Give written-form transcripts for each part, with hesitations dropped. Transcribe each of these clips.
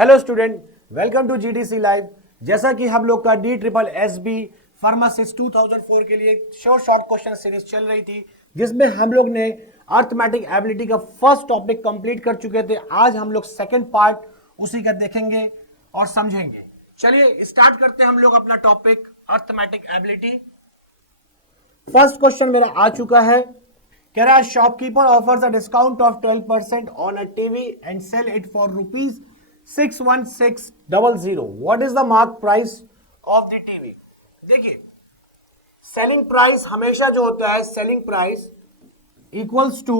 Hello student, welcome to GDC live. जैसा कि हम लोग का DSSB फार्मासिस्ट 2004 के लिए शॉर्ट क्वेश्चन सीरीज चल रही थी, जिसमें हम लोग ने अर्थमेटिक एबिलिटी का फर्स्ट टॉपिक कंप्लीट कर चुके थे। आज हम लोग सेकंड पार्ट उसी का देखेंगे और समझेंगे। चलिए स्टार्ट करते हैं हम लोग अपना topic arithmetic ability. First question मेरा आ चुका है। कह रहा है shopkeeper offers a discount of 12% on a TV and sell it for ₹61600। What is the mark price of the TV? देखिए, सेलिंग प्राइस हमेशा जो होता है, selling price equals to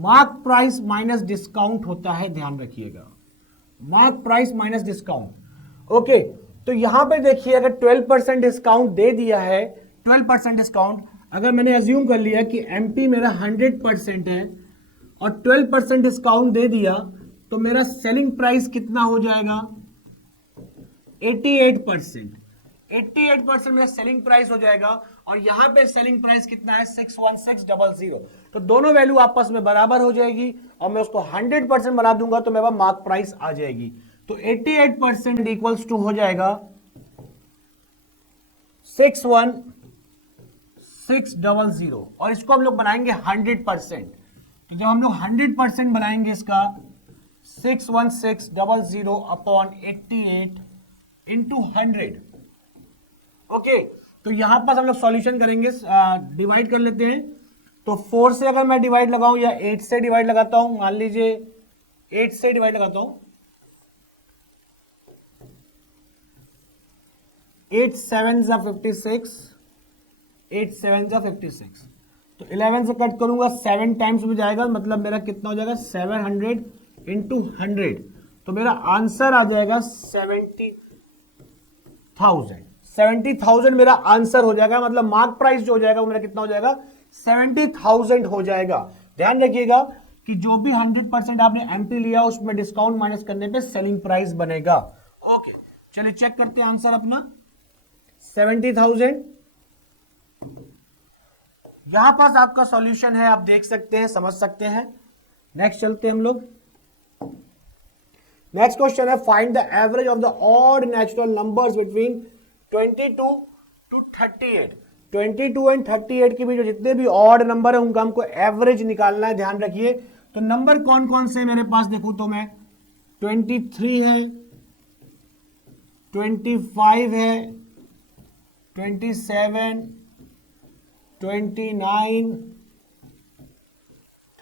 mark price minus discount होता है। ध्यान रखिएगा, mark price minus discount. Okay, तो यहां पे देखिए, अगर 12% डिस्काउंट दे दिया है, 12% डिस्काउंट, अगर मैंने अज्यूम कर लिया कि एमपी मेरा 100% है और 12% डिस्काउंट दे दिया, तो मेरा सेलिंग प्राइस कितना हो जाएगा? 88%। 88% मेरा सेलिंग प्राइस हो जाएगा और यहां पे सेलिंग प्राइस कितना है? 61600। तो दोनों वैल्यू आपस में बराबर हो जाएगी और मैं उसको 100% बना दूंगा तो मेरा मार्क प्राइस आ जाएगी। तो 88% इक्वल्स टू हो जाएगा 61600 और इसको हम लोग बनाएंगे 100%। तो जब हम लोग 100% बनाएंगे इसका 61600 अपॉन 88 इंटू 100। ओके, तो यहां पर हम लोग सॉल्यूशन करेंगे, डिवाइड कर लेते हैं। तो 4 से अगर मैं डिवाइड लगाऊं या 8 से डिवाइड लगाता हूं, मान लीजिए 8 से डिवाइड लगाता हूं, 8 7 जा 56, 8 7 जा 56। तो 11 से कट करूंगा, 7 टाइम्स में जाएगा, मतलब मेरा कितना हो जाएगा? 700 इंटू 100। तो मेरा आंसर आ जाएगा 70,000। 70,000 मेरा आंसर हो जाएगा, मतलब मार्क प्राइस जो हो जाएगा वो मेरा कितना हो जाएगा? 70,000 हो जाएगा। ध्यान रखिएगा कि जो भी 100% आपने एमपी लिया उसमें डिस्काउंट माइनस करने पे सेलिंग प्राइस बनेगा। ओके, चलिए चेक करते हैं आंसर अपना। 70,000 यहां पास आपका सॉल्यूशन है, आप देख सकते हैं, समझ सकते हैं। नेक्स्ट चलते हैं हम लोग। नेक्स्ट क्वेश्चन है, find the average of the odd natural numbers between 22 to 38। 22 and 38 के बीच जो जितने भी ऑड नंबर है उनका हमको एवरेज निकालना है। ध्यान रखिए, तो नंबर कौन कौन से मेरे पास देखूं तो मैं 23 है, 25 है, 27, 29,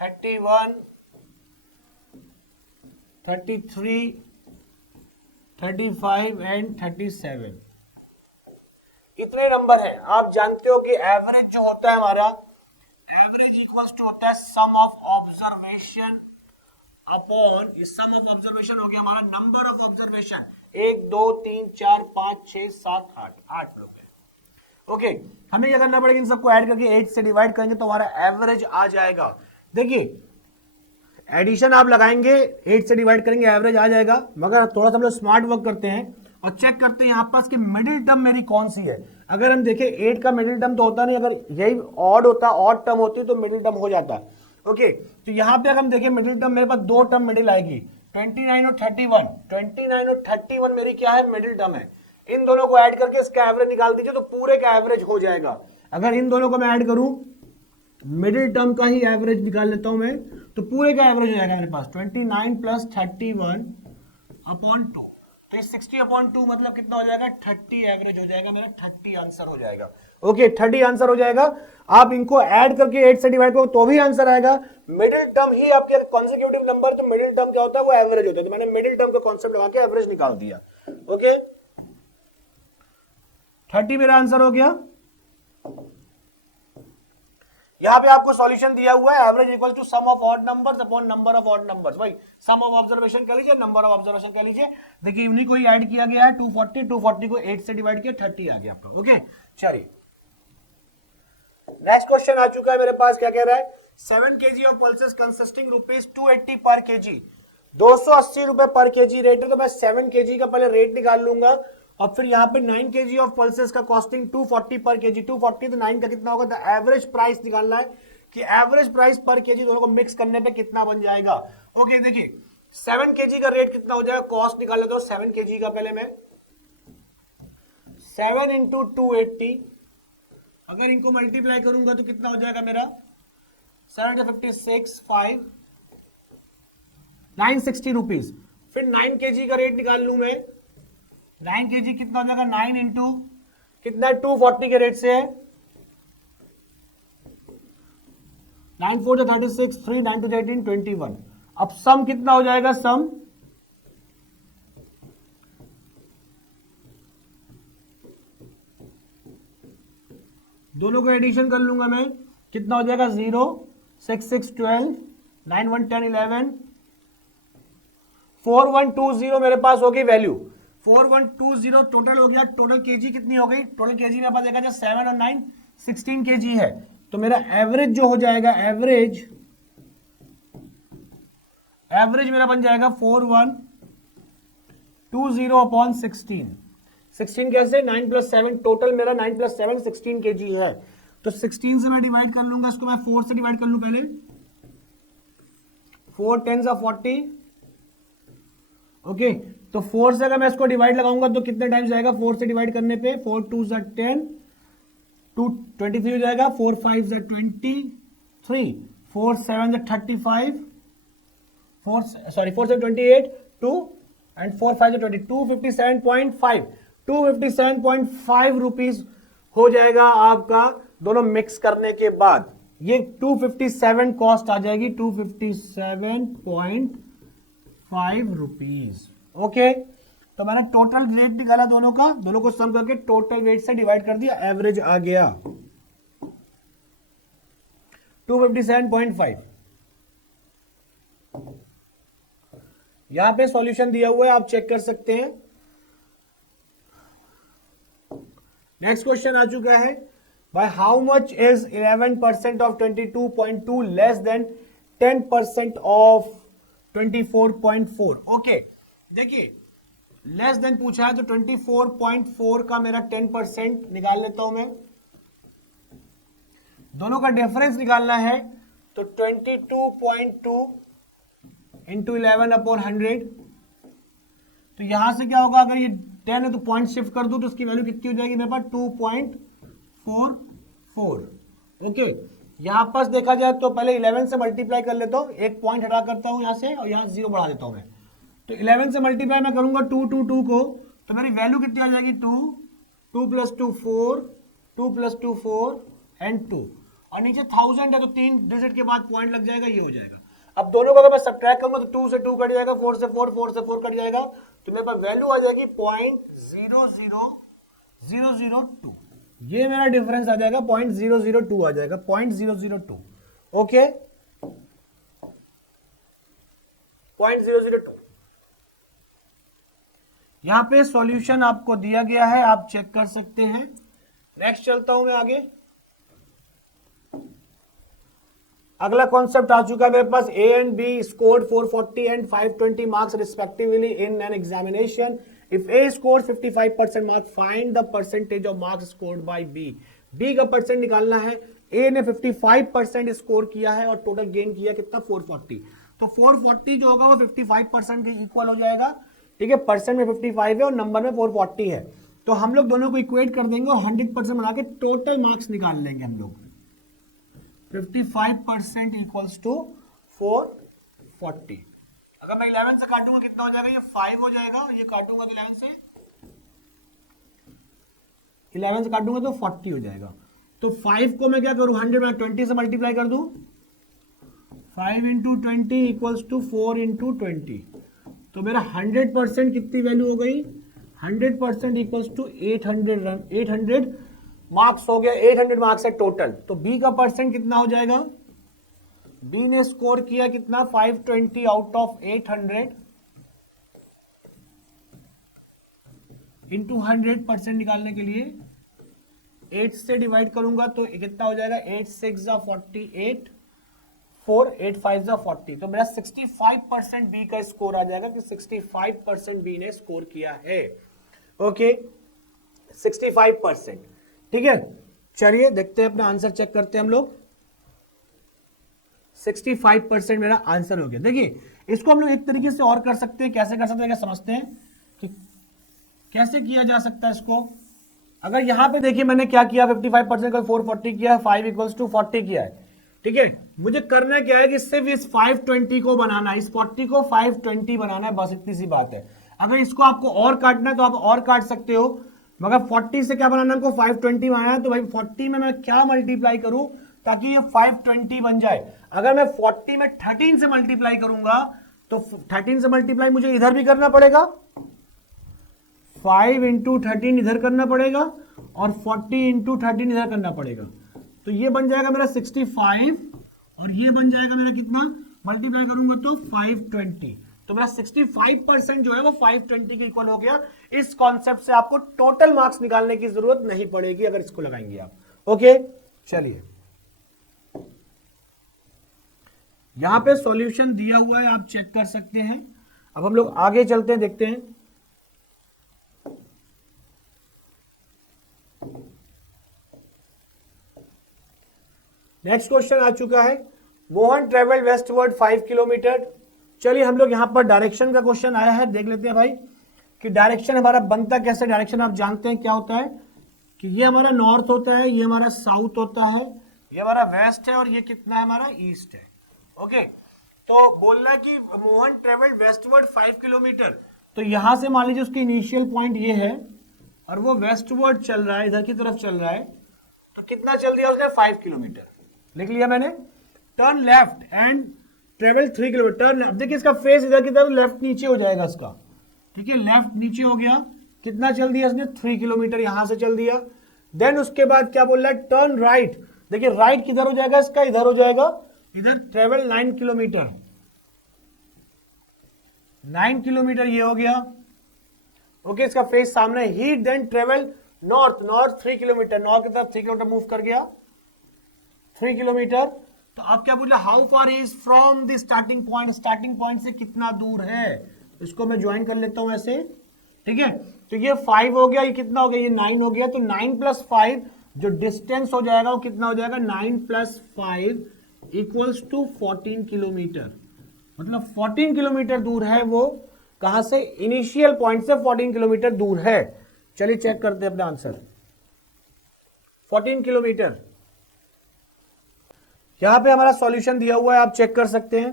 31, 33, 35 एंड 37। इतने नंबर हैं। आप जानते हो कि एवरेज जो होता है हमारा, एवरेज इक्वल्स टू होता है सम ऑफ ऑब्जर्वेशन अपॉन, ये सम ऑफ ऑब्जर्वेशन हो गया हमारा नंबर ऑफ ऑब्जर्वेशन। 1 2 3 4 5 6 7 8, 8 लोग हैं। ओके, हमें क्या करना पड़ेगा? इन सबको ऐड करके 8 से डिवाइड करेंगे तो हमारा एवरेज आ जाएगा। देखिए, एडिशन आप लगाएंगे, 8 से डिवाइड करेंगे, एवरेज आ जाएगा। मगर थोड़ा सा हम लोग स्मार्ट वर्क करते हैं और चेक करते हैं यहाँ पास कि मिडिल टर्म मेरी कौन सी है। अगर हम देखें 8 का मिडिल टर्म तो होता नहीं, अगर यही ऑड होता, ऑड टर्म होती तो मिडिल टर्म हो जाता। ओके, तो यहाँ पे अगर हम देखें मिडिल टर्म, मेरे पास दो टर्म मिडिल आएगी, 29 और 31। 29 और 31 मेरी क्या है? मिडिल टर्म है। इन दोनों को ऐड करके इसका एवरेज निकाल दीजिए तो पूरे का एवरेज हो जाएगा। अगर इन दोनों को मैं ऐड करूं, मिडिल टर्म का ही एवरेज निकाल लेता हूं मैं, तो पूरे का एवरेज हो जाएगा मेरे पास 29 प्लस 31 अपॉन 2। तो इस 60 अपॉन 2 मतलब कितना हो जाएगा? 30 एवरेज हो जाएगा मेरा, 30 आंसर हो जाएगा। ओके, 30 आंसर हो जाएगा। आप इनको ऐड करके 8 से डिवाइड करो तो भी आंसर आएगा। मिडिल टर्म ही आपके कॉन्सेक्यूटिव नंबर, तो मिडिल टर्म क्या होता है? वो एवरेज होता है। तो मैंने मिडिल टर्म का कॉन्सेप्ट लगा के एवरेज निकाल दिया। ओके, 30 मेरा आंसर हो गया। यहां पे आपको सॉल्यूशन दिया हुआ है, average equal to sum of odd numbers upon number of odd numbers. भाई सम ऑफ ऑब्जर्वेशन कह लीजिए, नंबर ऑफ ऑब्जर्वेशन कह लीजिए। देखिए इन्हीं को ही ऐड किया गया है, 240 को 8 से डिवाइड किया, 30 आ गया आपका। ओके, चलिए नेक्स्ट क्वेश्चन आ चुका है मेरे पास। क्या कह रहा है? 7 kg ऑफ पल्सेस कंसिस्टिंग ₹280 पर kg, 280 रुपए पर kg रेट है। तो मैं 7 kg का पहले रेट निकाल लूंगा और फिर यहाँ पे 9 kg ऑफ पल्सेस का कॉस्टिंग 240 पर kg। 240 तो 9 का कितना होगा? द एवरेज प्राइस निकालना है कि एवरेज प्राइस पर kg दोनों को मिक्स करने पे कितना बन जाएगा। ओके, देखिए 7 kg का रेट कितना हो जाएगा, कॉस्ट निकाल लेता हूं 7 kg का। पहले मैं 7 इंटू 280, अगर इनको मल्टीप्लाई करूंगा तो कितना हो जाएगा मेरा 756 5 960 रुपीज। फिर 9 kg का रेट निकाल लू मैं, 9 kg कितना हो जाएगा, 9 इंटू कितना 240 के रेट से है, 9 4 36 3 9 2 18 21। अब सम कितना हो जाएगा, सम दोनों को एडिशन कर लूंगा मैं, कितना हो जाएगा 0 6 6 12 9 1 10 11 4120 मेरे पास होगी वैल्यू, 4120 टोटल हो गया। टोटल केजी कितनी हो गई, टोटल केजी मेरे पास देखा जाए 7 और 9 16 केजी है। तो मेरा एवरेज जो हो जाएगा, एवरेज मेरा बन जाएगा 4120 अपॉन 16। 16 कैसे, 9 + 7, टोटल मेरा 9 + 7 16 केजी है। तो 16 से मैं डिवाइड कर लूंगा, इसको मैं 4 से डिवाइड कर लूं पहले, 4 10 40, ओके। तो 4 से अगर मैं इसको डिवाइड लगाऊंगा तो कितने टाइम्स आएगा, 4 से डिवाइड करने पे 4 2 10 2 23 हो जाएगा, 4 5 23, 4 7 35, 4 7 28 2 एंड 4 5 20, 257.5 257.5 रुपीज हो जाएगा आपका दोनों मिक्स करने के बाद। ये 257 कॉस्ट आ जाएगी, 257.5 रुपीज, ओके। तो मैंने टोटल रेट निकाला दोनों का, दोनों को सम करके टोटल रेट से डिवाइड कर दिया, एवरेज आ गया 257.5। यहां पे सॉल्यूशन दिया हुआ है, आप चेक कर सकते हैं। नेक्स्ट क्वेश्चन आ चुका है, by how much is 11% of 22.2 less than 10% of 24.4। Okay, देखिए लेस देन पूछा है तो 24.4 का मेरा 10% निकाल लेता हूं मैं, दोनों का डिफरेंस निकालना है। तो 22.2 इंटू 11 अपॉन 100, तो यहां से क्या होगा, अगर ये 10 है तो पॉइंट शिफ्ट कर दूं तो उसकी वैल्यू कितनी हो जाएगी मेरे पास 2.44। ओके, यहां पास देखा जाए तो पहले 11 से मल्टीप्लाई कर लेता हूं, एक पॉइंट हटा करता हूं यहां से और यहां 0 बढ़ा देता हूं मैं। तो 11 से मल्टीप्लाई मैं करूंगा 2 2 2 को, तो मेरी वैल्यू कितनी आ जाएगी 2 2 + 2 4 2 + 2 4 एंड 2, और नीचे 1000 है तो 3 डिजिट के बाद पॉइंट लग जाएगा, ये हो जाएगा। अब दोनों को अगर मैं सब्ट्रैक्ट करूंगा तो 2 से 2 कट जाएगा, 4 से 4 4 से 4 कट जाएगा, तो मेरे पास वैल्यू आ जाएगी 0.00002। ये मेरा डिफरेंस आ जाएगा 0.002 आ जाएगा, 0.002। ओके, 0.002। यहां पे सॉल्यूशन आपको दिया गया है, आप चेक कर सकते हैं। नेक्स्ट चलता हूं मैं आगे। अगला कॉन्सेप्ट आ चुका है मेरे पास, A and B scored 440 and 520 marks respectively in an examination. If A scored 55% marks, find the percentage of marks scored by B. B का परसेंट निकालना है, ए ने 55% स्कोर किया है और टोटल गेन किया कितना 440, तो 440 जो होगा वो 55% के इक्वल हो जाएगा, ठीक है। परसेंट में 55 है और नंबर में 440 है, तो हम लोग दोनों को इक्वेट कर देंगे और 100% बना के टोटल मार्क्स निकाल लेंगे हम लोग। 55% इक्वल्स टू 440। अगर मैं 11 से काटूंगा कितना हो जाएगा, ये 5 हो जाएगा, ये काटूंगा तो 11 से काटूंगा तो 40 हो जाएगा। तो 5 को मैं क्या करूं, 100 में 20 से मल्टीप्लाई कर दूं, 5 इंटू 20 इक्वल्स टू 4 इंटू 20, तो मेरा 100% कितनी वैल्यू हो गई, 100% इक्वल्स टू 800 मार्क्स हो गया, 800 मार्क्स है टोटल। तो बी का परसेंट कितना हो जाएगा, बी ने स्कोर किया कितना 520 आउट ऑफ 800 इंटू 100% निकालने के लिए 8 से डिवाइड करूंगा तो कितना हो जाएगा, 8 6 48 4 8 5 40, तो मेरा 65% बी का स्कोर आ जाएगा कि 65% बी ने स्कोर किया है। ओके, 65%, ठीक है। चलिए देखते हैं, अपना आंसर चेक करते हैं हम लोग। 65% मेरा आंसर हो गया। देखिए इसको हम लोग एक तरीके से और कर सकते हैं, कैसे कर सकते हैं, क्या समझते हैं कि कैसे किया जा सकता है इसको। अगर यहां पे देखिए मैंने क्या किया, 55% का 440 किया, 5 इक्वल्स टू 40 किया है, ठीक है। मुझे करना क्या है कि सिर्फ इस 520 को बनाना है, इस 40 को 520 बनाना है, बस इतनी सी बात है। अगर इसको आपको और काटना है तो आप और काट सकते हो, मगर 40 से क्या बनाना है हमको, 520 बनाना है। तो भाई 40 में मैं क्या मल्टीप्लाई करूं ताकि ये 520 बन जाए। अगर मैं 40 में 13 से मल्टीप्लाई करूंगा तो 13 से मल्टीप्लाई मुझे इधर भी करना पड़ेगा, 5 इंटू 13 इधर करना पड़ेगा और 40 इंटू 13 इधर करना पड़ेगा। तो ये बन जाएगा मेरा 65 और ये बन जाएगा मेरा कितना, मल्टीप्लाई करूंगा तो 520। तो मेरा 65% जो है वो 520 के इक्वल हो गया। इस कॉन्सेप्ट से आपको टोटल मार्क्स निकालने की जरूरत नहीं पड़ेगी अगर इसको लगाएंगे आप। ओके चलिए, यहां पे सॉल्यूशन दिया हुआ है, आप चेक कर सकते हैं। अब हम लोग आगे चलते हैं, देखते हैं। नेक्स्ट क्वेश्चन आ चुका है, मोहन ट्रेवल वेस्टवर्ड 5 किलोमीटर। चलिए हम लोग यहां पर डायरेक्शन का क्वेश्चन आया है, देख लेते हैं भाई कि डायरेक्शन हमारा बनता कैसे। डायरेक्शन आप जानते हैं क्या होता है कि ये हमारा नॉर्थ होता है, ये हमारा साउथ होता है, ये हमारा वेस्ट है और ये कितना है हमारा ईस्ट है। ओके, तो बोल रहा है कि मोहन ट्रेवल वेस्टवर्ड 5 किलोमीटर। तो यहां से मान लीजिए उसकी इनिशियल पॉइंट ये है और वो वेस्टवर्ड चल रहा है, इधर की तरफ चल रहा है। तो कितना चल दिया उसने, 5 किलोमीटर लिख लिया मैंने। Turn left and travel 3 kilometre. अब देखिए इसका फेस इधर की तरफ, लेफ्ट नीचे हो जाएगा इसका, ठीक है, लेफ्ट नीचे हो गया। कितना चल दिया इसने, 3 किलोमीटर यहां से चल दिया। देन उसके बाद क्या बोल रहा है, टर्न राइट। देखिए राइट किधर हो जाएगा इसका, इधर हो जाएगा, इधर ट्रेवल 9 किलोमीटर, 9 किलोमीटर ये हो गया। ओके, इसका फेस सामने ही। Then travel north, north 3 kilometre, north की तरफ 3 किलोमीटर मूव कर गया, 3 किलोमीटर। तो आप क्या बोले, how far is from the starting point, starting point से कितना दूर है। इसको मैं ज्वाइन कर लेता हूं ऐसे, ठीक है। तो ये 5 हो गया, ये कितना हो गया, ये 9 हो गया। तो 9 + 5 जो डिस्टेंस हो जाएगा वो कितना हो जाएगा, 9 + 5 इक्वल्स टू 14 किलोमीटर। मतलब 14 किलोमीटर दूर है वो, कहां से, इनिशियल पॉइंट से 14 किलोमीटर दूर है। चलिए चेक करते हैं अपना आंसर, 14 किलोमीटर। यहां पे हमारा सॉल्यूशन दिया हुआ है, आप चेक कर सकते हैं।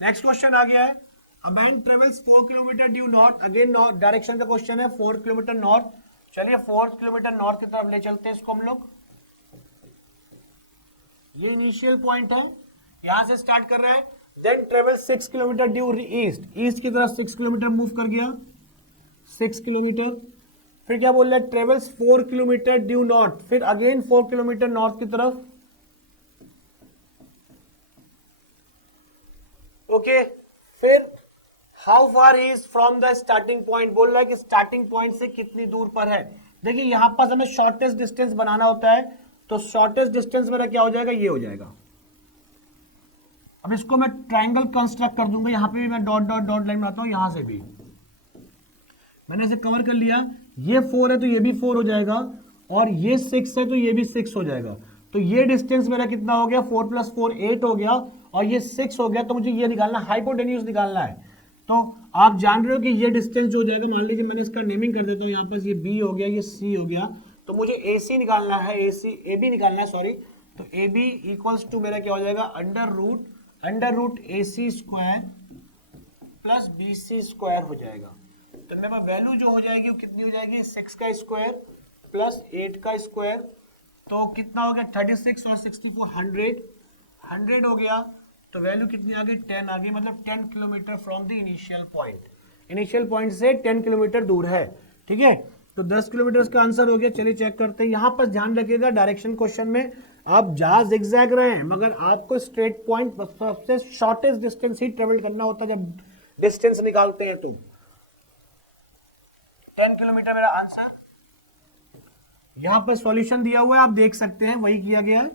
नेक्स्ट क्वेश्चन आ गया है, a man travels 4 kilometre due north. Again direction का क्वेश्चन है, 4 किलोमीटर नॉर्थ। चलिए 4 किलोमीटर नॉर्थ की तरफ ले चलते हैं इसको हम लोग। ये इनिशियल पॉइंट है, यहां से स्टार्ट कर रहा है। Then travel 6 kilometre due east, east की तरफ 6 किलोमीटर मूव कर गया, 6 किलोमीटर। फिर क्या बोल रहा है, ट्रेवल्स 4 किलोमीटर ड्यू नॉर्थ, फिर अगेन 4 किलोमीटर नॉर्थ की तरफ। ओके, फिर how far is from the starting point, बोल रहा है कि स्टार्टिंग पॉइंट से कितनी दूर पर है। देखिए यहां पर हमें शॉर्टेस्ट डिस्टेंस बनाना होता है, तो शॉर्टेस्ट डिस्टेंस मेरा क्या हो जाएगा, ये हो जाएगा। अब इसको मैं ट्राइंगल कंस्ट्रक्ट कर दूंगा, यहां पे भी मैं डॉट डॉट डॉट लाइन बनाता हूं, यहां से भी मैंने इसे कवर कर लिया। ये 4 है तो ये भी 4 हो जाएगा, और ये 6 है तो ये भी 6 हो जाएगा। तो ये डिस्टेंस मेरा कितना हो गया, 4 + 4 8 हो गया, और ये 6 हो गया। तो मुझे ये निकालना, हाइपोटेन्यूज निकालना है। तो आप जान रहे हो कि ये डिस्टेंस जो हो जाएगा, मान लीजिए मैंने इसका नेमिंग कर देता हूँ, यहाँ पर ये बी हो गया, ये सी हो गया। तो मुझे ए सी निकालना है, ए बी निकालना है, सॉरी। तो ए बी इक्वल्स टू मेरा क्या हो जाएगा, under root A C square plus B C square हो जाएगा। तो मेरे पास वैल्यू जो हो जाएगी वो कितनी हो जाएगी, 6 का स्क्वायर प्लस 8 का स्क्वायर। तो कितना हो गया, 36 और 64 100 हो गया। तो वैल्यू कितनी आ गई, 10 आ गई। मतलब 10 kilometre from the initial point, initial point से 10 किलोमीटर दूर है, ठीक है। तो 10 किलोमीटर का आंसर हो गया। चलिए चेक करते हैं। यहां पर ध्यान रखिएगा, डायरेक्शन क्वेश्चन में आप जहां जिगजैग रहे हैं, मगर आपको स्ट्रेट पॉइंट सबसे शॉर्टेस्ट डिस्टेंस ही ट्रेवल करना होता है जब डिस्टेंस निकालते हैं। तो 10 किलोमीटर मेरा आंसर। यहां पर सॉल्यूशन दिया हुआ है, आप देख सकते हैं, वही किया गया है,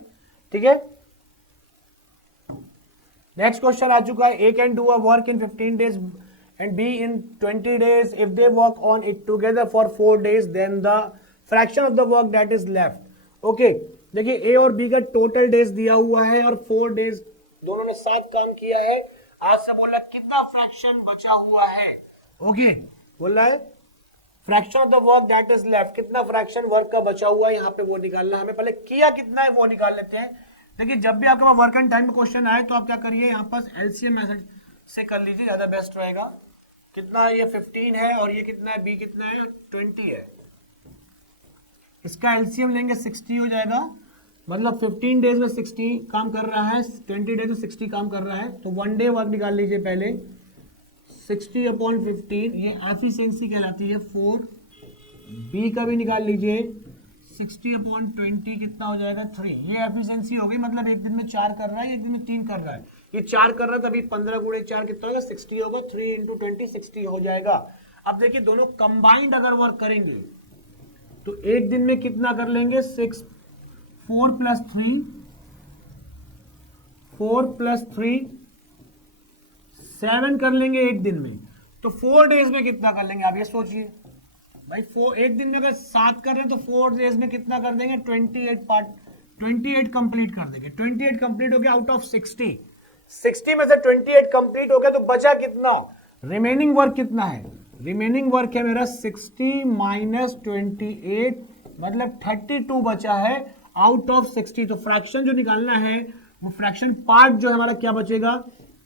ठीक है। नेक्स्ट क्वेश्चन आ चुका है, A can do a work in 15 days and B in 20 days. If they work on it together for 4 days, then the fraction of the work that is left. Okay, देखिए ए और B का total days दिया हुआ है और 4 days दोनों ने साथ काम किया है। आज से बोल रहा है कितना फ्रैक्शन बचा हुआ है। ओके, बोल रहा है fraction of the work that is left, कितना फ्रैक्शन वर्क का बचा हुआ है यहाँ पे वो निकालना है हमें। पहले किया कितना है वो निकाल लेते हैं। देखिए जब भी आपके पास वर्क एंड टाइम क्वेश्चन आए तो आप क्या करिए, यहाँ पास एलसीएम मेथड से कर लीजिए, ज्यादा बेस्ट रहेगा। कितना ये 15 है और ये कितना है, बी कितना है, 20 है। इसका एलसीएम लेंगे 60 हो जाएगा, मतलब 15 डेज में 60 काम कर रहा है, 20 डेज में 60 काम कर रहा है। तो 1 डे वर्क निकाल लीजिए पहले, 60/15 ये एफिशिएंसी कहलाती है 4। बी का भी निकाल लीजिए, 60/20 कितना हो जाएगा 3। ये एफिशिएंसी हो गई, मतलब एक दिन में 4 कर रहा है, एक दिन में 3 कर रहा है। ये 4 कर रहा है तभी 15 × 4 कितना होगा 60 होगा, 3 × 20 60 हो जाएगा। अब देखिए दोनों कंबाइंड अगर वर्क करेंगे तो एक दिन में कितना कर लेंगे 4 + 3 7 कर लेंगे एक दिन में। तो 4 डेज में कितना कर लेंगे आप ये सोचिए भाई। 4 एक दिन में अगर 7 कर रहे हैं तो 4 डेज में कितना कर देंगे 28 पार्ट, 28 कंप्लीट कर देंगे। 28 कंप्लीट हो गया आउट ऑफ 60, 60 में से 28 कंप्लीट हो गया तो बचा कितना, रिमेनिंग वर्क कितना है, रिमेनिंग वर्क है मेरा 60 - 28 मतलब 32 बचा है आउट ऑफ 60। तो फ्रैक्शन जो निकालना है वो फ्रैक्शन पार्ट जो है हमारा क्या बचेगा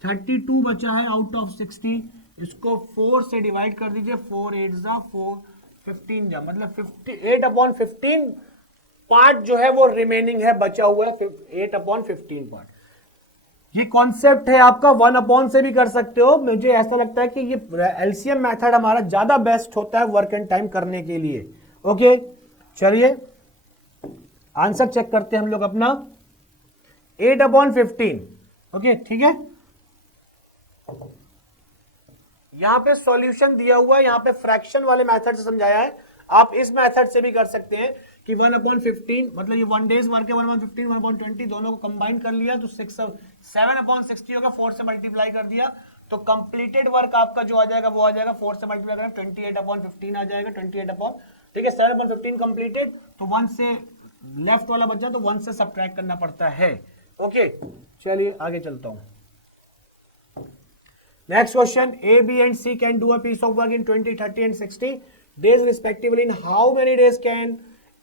32 बचा है आउट ऑफ 60। इसको 4 से डिवाइड कर दीजिए, 4 8 जा 4 15 जा, मतलब 58/15 पार्ट जो है वो रिमेनिंग है, बचा हुआ है 8/15 पार्ट। ये कॉन्सेप्ट है आपका 1/, से भी कर सकते हो। मुझे ऐसा लगता है कि ये एलसीएम मेथड हमारा ज्यादा बेस्ट होता है वर्क एंड टाइम करने के लिए। ओके चलिए आंसर चेक करते हैं हम लोग अपना 8/15। ओके ठीक है, यहां पे सॉल्यूशन दिया हुआ है, यहां पे फ्रैक्शन वाले मेथड से समझाया है। आप इस मेथड से भी कर सकते हैं कि 1/15 मतलब ये 1 डेज वर्क है, 1/15 1/20 दोनों को कंबाइन कर लिया तो 7/60 होगा, 4 से मल्टीप्लाई कर दिया तो कंप्लीटेड वर्क आपका जो आ जाएगा वो आ जाएगा 4 से मल्टीप्लाई करें 28/15 आ जाएगा, 28 ठीक है 7/15 कंप्लीटेड। तो 1 से लेफ्ट वाला बचा तो 1 से सब्ट्रैक्ट करना पड़ता है। ओके चलिए आगे चलता हूं। Next question, A, B and C can do a piece of work in 20, 30 and 60 days respectively. In how many days can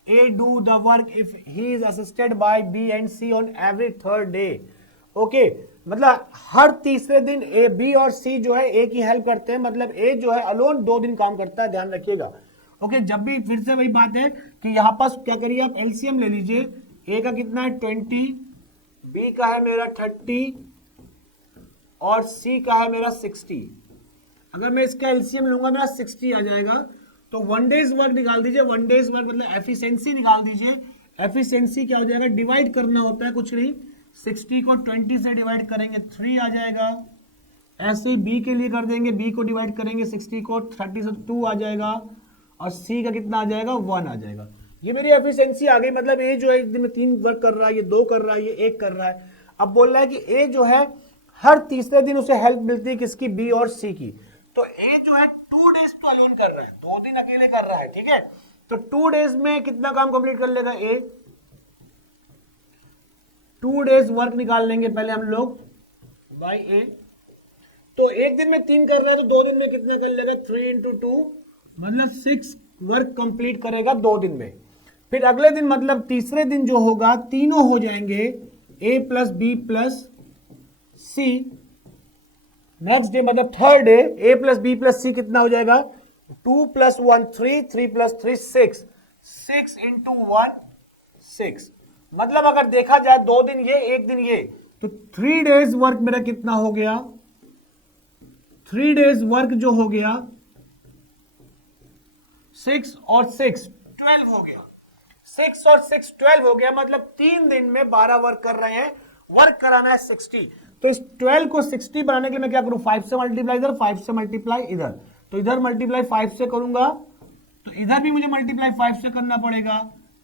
A do the work if he is assisted by B and C on every third day? Okay, मतलब हर तीसरे दिन A, B और C जो है A की help करते हैं, मतलब A जो है अलोन 2 दिन काम करता है, ध्यान रखिएगा। ओके जब भी फिर से वही बात है कि यहाँ पास क्या करिए आप एलसीएम ले लीजिए, A का कितना है 20, B का है मेरा 30 और C का है मेरा 60। अगर मैं इसका एलसीएम लूंगा मेरा 60 आ जाएगा। तो 1 डेज वर्क निकाल दीजिए, 1 डेज वर्क मतलब एफिशिएंसी निकाल दीजिए। एफिशिएंसी क्या हो जाएगा, डिवाइड करना होता है कुछ नहीं, 60 को 20 से डिवाइड करेंगे 3 आ जाएगा। ऐसे ही B के लिए कर देंगे, B को डिवाइड करेंगे 60 को 30 से 2 आ जाएगा और C का कितना आ जाएगा 1 आ जाएगा। ये मेरी एफिशिएंसी आ गई, मतलब A जो है एक दिन में 3 वर्क कर रहा है, ये 2 कर रहा है, ये 1 कर रहा है। अब बोल रहा है कि A जो है हर तीसरे दिन उसे हेल्प मिलती है किसकी, बी और सी की। तो ए जो है 2 डेज तो अलोन कर रहा है, 2 दिन अकेले कर रहा है, ठीक है। तो 2 डेज में कितना काम कंप्लीट कर लेगा ए, 2 डेज वर्क निकाल लेंगे पहले हम लोग बाय ए। तो एक दिन में 3 कर रहा है तो 2 दिन में कितना कर लेगा 3 × 2 मतलब 6 वर्क कंप्लीट करेगा 2 दिन में। फिर अगले दिन मतलब तीसरे दिन जो होगा तीनों हो जाएंगे ए प्लस बी प्लस सी। नेक्स्ट डे मतलब थर्ड डे ए प्लस बी प्लस सी कितना हो जाएगा 2 + 1 3, 3 + 3 6, 6 × 1 6। मतलब अगर देखा जाए 2 दिन ये 1 दिन ये, तो 3 डेज वर्क मेरा कितना हो गया, 3 डेज वर्क जो हो गया 6 और 6 12 हो गया, 6 और 6 12 हो गया। मतलब 3 दिन में 12 वर्क कर रहे हैं, वर्क कराना है 60। तो इस 12 को 60 बनाने के लिए मैं क्या करूं, 5 से मल्टीप्लाई इधर, 5 से मल्टीप्लाई इधर। तो इधर मल्टीप्लाई 5 से करूंगा तो इधर भी मुझे मल्टीप्लाई 5 से करना पड़ेगा।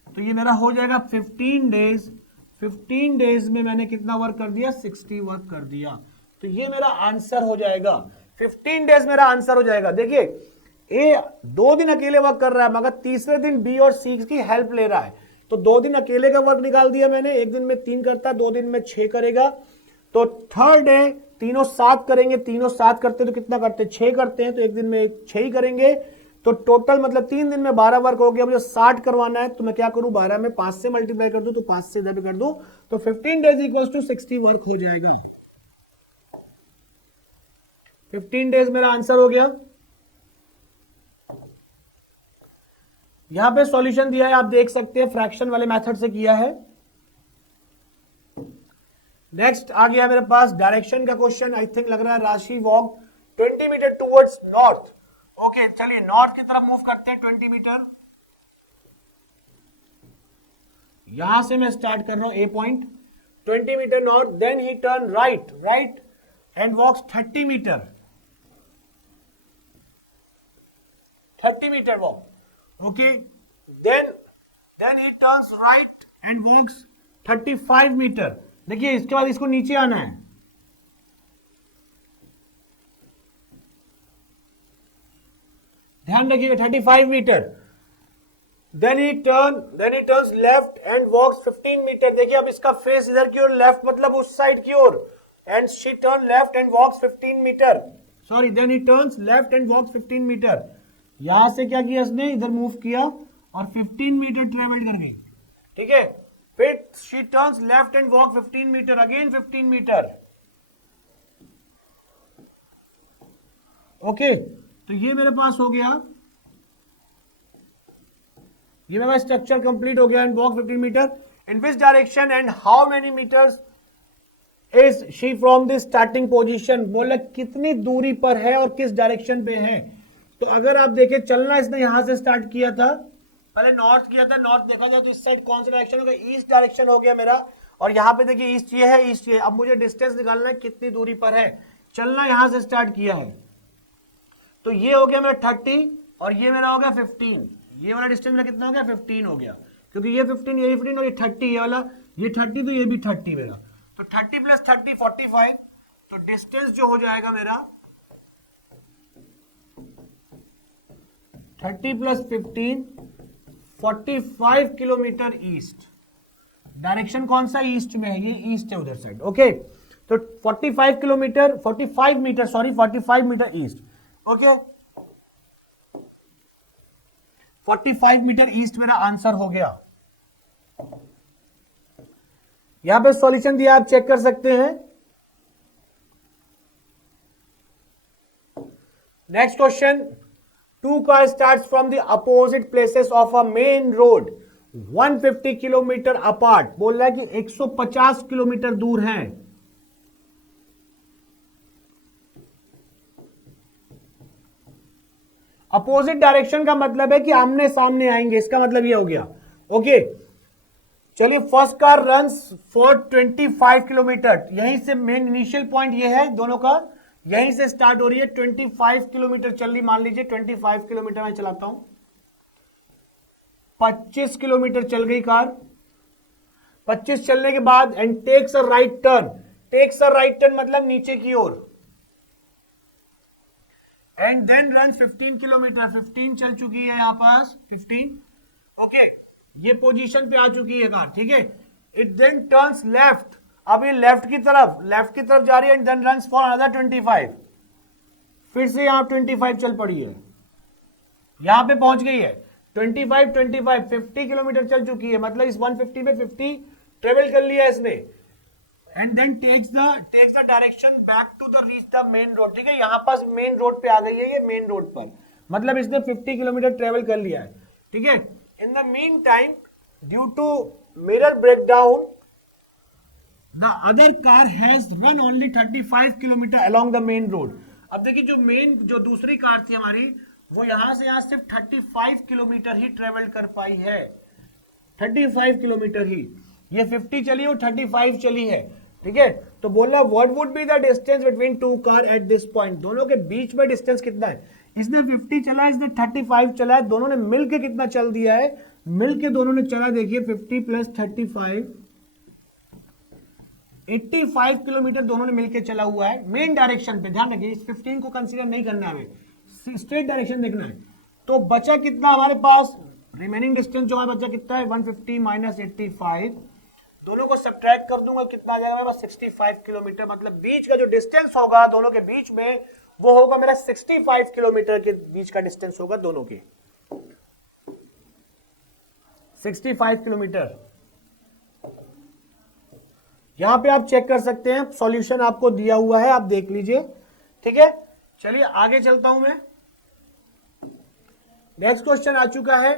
तो ये मेरा हो जाएगा 15 डेज। 15 डेज में मैंने कितना वर्क कर दिया, 60 वर्क कर दिया। तो ये मेरा आंसर हो जाएगा, 15 डेज मेरा आंसर हो जाएगा। देखिए ए 2 दिन अकेले वर्क कर रहा है, मगर तीसरे दिन बी और सी की हेल्प ले रहा है। तो 2 दिन अकेले का वर्क निकाल दिया मैंने, एक दिन में 3 करता, 2 दिन में 6 करेगा। तो थर्ड डे तीनों 7 करेंगे, तीनों 7 करते तो कितना करते, 6 करते हैं, तो एक दिन में 6 ही करेंगे। तो टोटल मतलब 3 दिन में 12 वर्क हो गया। मुझे 60 करवाना है तो मैं क्या करूं, 12 में 5 से मल्टीप्लाई कर दूं, तो 5 से इधर भी कर दूं, तो 15 डेज इक्वल्स टू 60 वर्क हो जाएगा। 15 डेज मेरा आंसर हो गया। यहां पे सॉल्यूशन दिया है, आप देख सकते हैं, फ्रैक्शन वाले मेथड से किया है। नेक्स्ट आ गया मेरे पास डायरेक्शन का क्वेश्चन। आई थिंक लग रहा है Rashi walk 20 metre towards north. Okay, चलिए नॉर्थ की तरफ मूव करते हैं 20 मीटर। यहां से मैं स्टार्ट कर रहा हूं, A point 20 metre north, then he turn right, right and walks 30 metre, 30 metre walk. Okay, then he turns right and walks 35 metre. देखिए इसके बाद इसको नीचे आना है, ध्यान रखिएगा, 35 metre. Then he turns left and walks 15 metre. देखिए अब इसका फेस इधर की ओर, लेफ्ट मतलब उस साइड की ओर, and she turn left and walks 15 metre, sorry, then he turns left and walks 15 metre. यहां से क्या किया इसने, इधर मूव किया और 15 मीटर ट्रेवल कर गई, ठीक है। फिर she turns left and walk 15 metre, again 15 metre. Okay, तो ये मेरे पास हो गया, ये मेरा स्ट्रक्चर कंप्लीट हो गया। And walk 15 metre in which direction and how many metres is she from the starting position. बोला कितनी दूरी पर है और किस डायरेक्शन पे है। तो अगर आप देखें, चलना इसने यहां से स्टार्ट किया था, पहले नॉर्थ किया था, नॉर्थ देखा जाए तो इस साइड कौन सा डायरेक्शन होगा, ईस्ट डायरेक्शन हो गया मेरा। और यहां पे देखिए ईस्ट ये है, ईस्ट ये। अब मुझे डिस्टेंस निकालना है कितनी दूरी पर है। चलना यहां से स्टार्ट किया है, तो ये हो गया मेरा 30 और ये मेरा हो गया 15। ये वाला डिस्टेंस मेरा कितना हो गया, 15 हो गया, क्योंकि ये 15, ये 15 और ये 30, ये वाला ये 30, तो ये भी 30 मेरा। तो 30 प्लस 30 45। तो डिस्टेंस जो हो जाएगा मेरा 30 प्लस 15 45 किलोमीटर ईस्ट। डायरेक्शन कौन सा, ईस्ट में है, ये ईस्ट है उधर साइड। ओके, तो 45 kilometre, 45 metre, sorry 45 metre east. Okay, 45 metre east मेरा आंसर हो गया। यहां पे सॉल्यूशन दिया, आप चेक कर सकते हैं। Next question, two car starts from the opposite places of a main road 150 kilometre apart. बोल रहा है कि 150 किलोमीटर दूर है। अपोजिट डायरेक्शन का मतलब है कि आमने सामने आएंगे, इसका मतलब ये हो गया। ओके, चलिए first car runs for 25 kilometre. यहीं से मेन इनिशियल पॉइंट ये है दोनों का, यहीं से स्टार्ट हो रही है। 25 किलोमीटर चल रही, मान लीजिए 25 किलोमीटर मैं चलाता हूं, 25 किलोमीटर चल गई कार। 25 चलने के बाद and takes a right turn. Takes a right turn मतलब नीचे की ओर, एंड देन रन 15 किलोमीटर। 15 चल चुकी है यहां पास 15। ओके, ये पोजीशन पे आ चुकी है कार, ठीक है। इट देन टर्न्स लेफ्ट, अब ये लेफ्ट की तरफ जा रही है, and then runs for another 25। फिर से यहां 25 चल पड़ी है, यहां पे पहुंच गई है 25 50 किलोमीटर चल चुकी है, मतलब इस 150 में 50 ट्रेवल कर लिया इसने। And then takes the direction back to the reach the main road. ठीक है, यहां पास मेन रोड पे आ गई है, ये मेन रोड पर, मतलब इसने 50 किलोमीटर ट्रेवल कर लिया है। ठीक है, in the mean time due to mirror breakdown the other car has run only 35 kilometre along the main road. अब देखिए जो दूसरी कार थी हमारी, वो यहां से यहां सिर्फ 35 किलोमीटर ही ट्रेवल कर पाई है, 35 किलोमीटर ही। ये 50 चली और 35 चली है। ठीक है, तो बोला what would be the distance between two car at this point. दोनों के बीच में डिस्टेंस कितना है? इसने 50 चला, इसने 35 चला है, दोनों ने मिलके कितना चल दिया है? मिलके दोनों ने चला, देखिए 50 प्लस 35 85 किलोमीटर दोनों ने मिलके चला हुआ है मेन डायरेक्शन पे। ध्यान रखिए, इस 15 को कंसीडर नहीं करना है, हमें स्ट्रेट डायरेक्शन देखना है। तो बचा कितना हमारे पास? रिमेनिंग डिस्टेंस जो हमारा बच्चा कितना है 150 माइनस 85, दोनों को सब्ट्रैक्ट कर दूंगा, कितना आ जाएगा मेरे पास 65 किलोमीटर। मतलब बीच का जो डिस्टेंस होगा दोनों के बीच में वो होगा मेरा 65 किलोमीटर के बीच का डिस्टेंस होगा दोनों के, 65 किलोमीटर। यहां पे आप चेक कर सकते हैं, सॉल्यूशन आपको दिया हुआ है, आप देख लीजिए, ठीक है। चलिए आगे चलता हूं मैं। नेक्स्ट क्वेश्चन आ चुका है,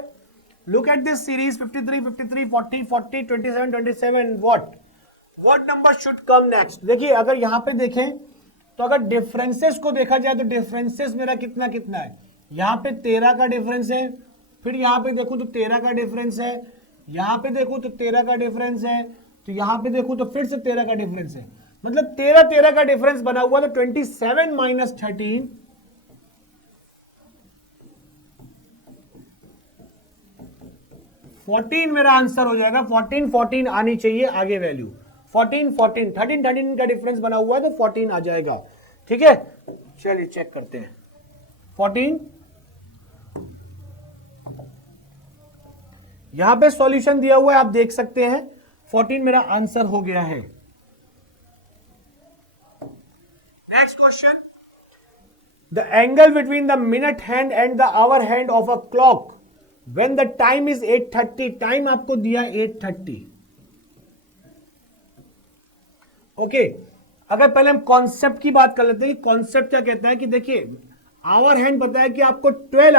look at this series 53, 53, 40, 40, 27, 27, what number should come next. देखिए अगर यहां पे देखें तो अगर डिफरेंसेस को देखा जाए तो डिफरेंसेस मेरा कितना कितना है, यहां पे 13 का डिफरेंस है, फिर यहां पे देखूं तो 13 का डिफरेंस है, यहां पे देखूं तो 13 का डिफरेंस है, तो यहां पे देखूं तो फिर से 13 का डिफरेंस है। मतलब 13 13 का डिफरेंस बना हुआ, तो 27 माइनस 13 14 मेरा आंसर हो जाएगा। 14 14 आनी चाहिए आगे वैल्यू, 14 14 13 13 का डिफरेंस बना हुआ है तो 14 आ जाएगा, ठीक है। चलिए चेक करते हैं 14, यहां पे सॉल्यूशन दिया हुआ है, आप देख सकते हैं 14 मेरा आंसर हो गया है। Next question, the angle between the minute hand and the hour hand of a clock when the time is 8:30, time आपको दिया 8:30, ओके। अगर पहले हम कॉन्सेप्ट की बात कर लेते हैं, कॉन्सेप्ट क्या कहता है कि देखिए आवर हैंड बताया कि आपको 12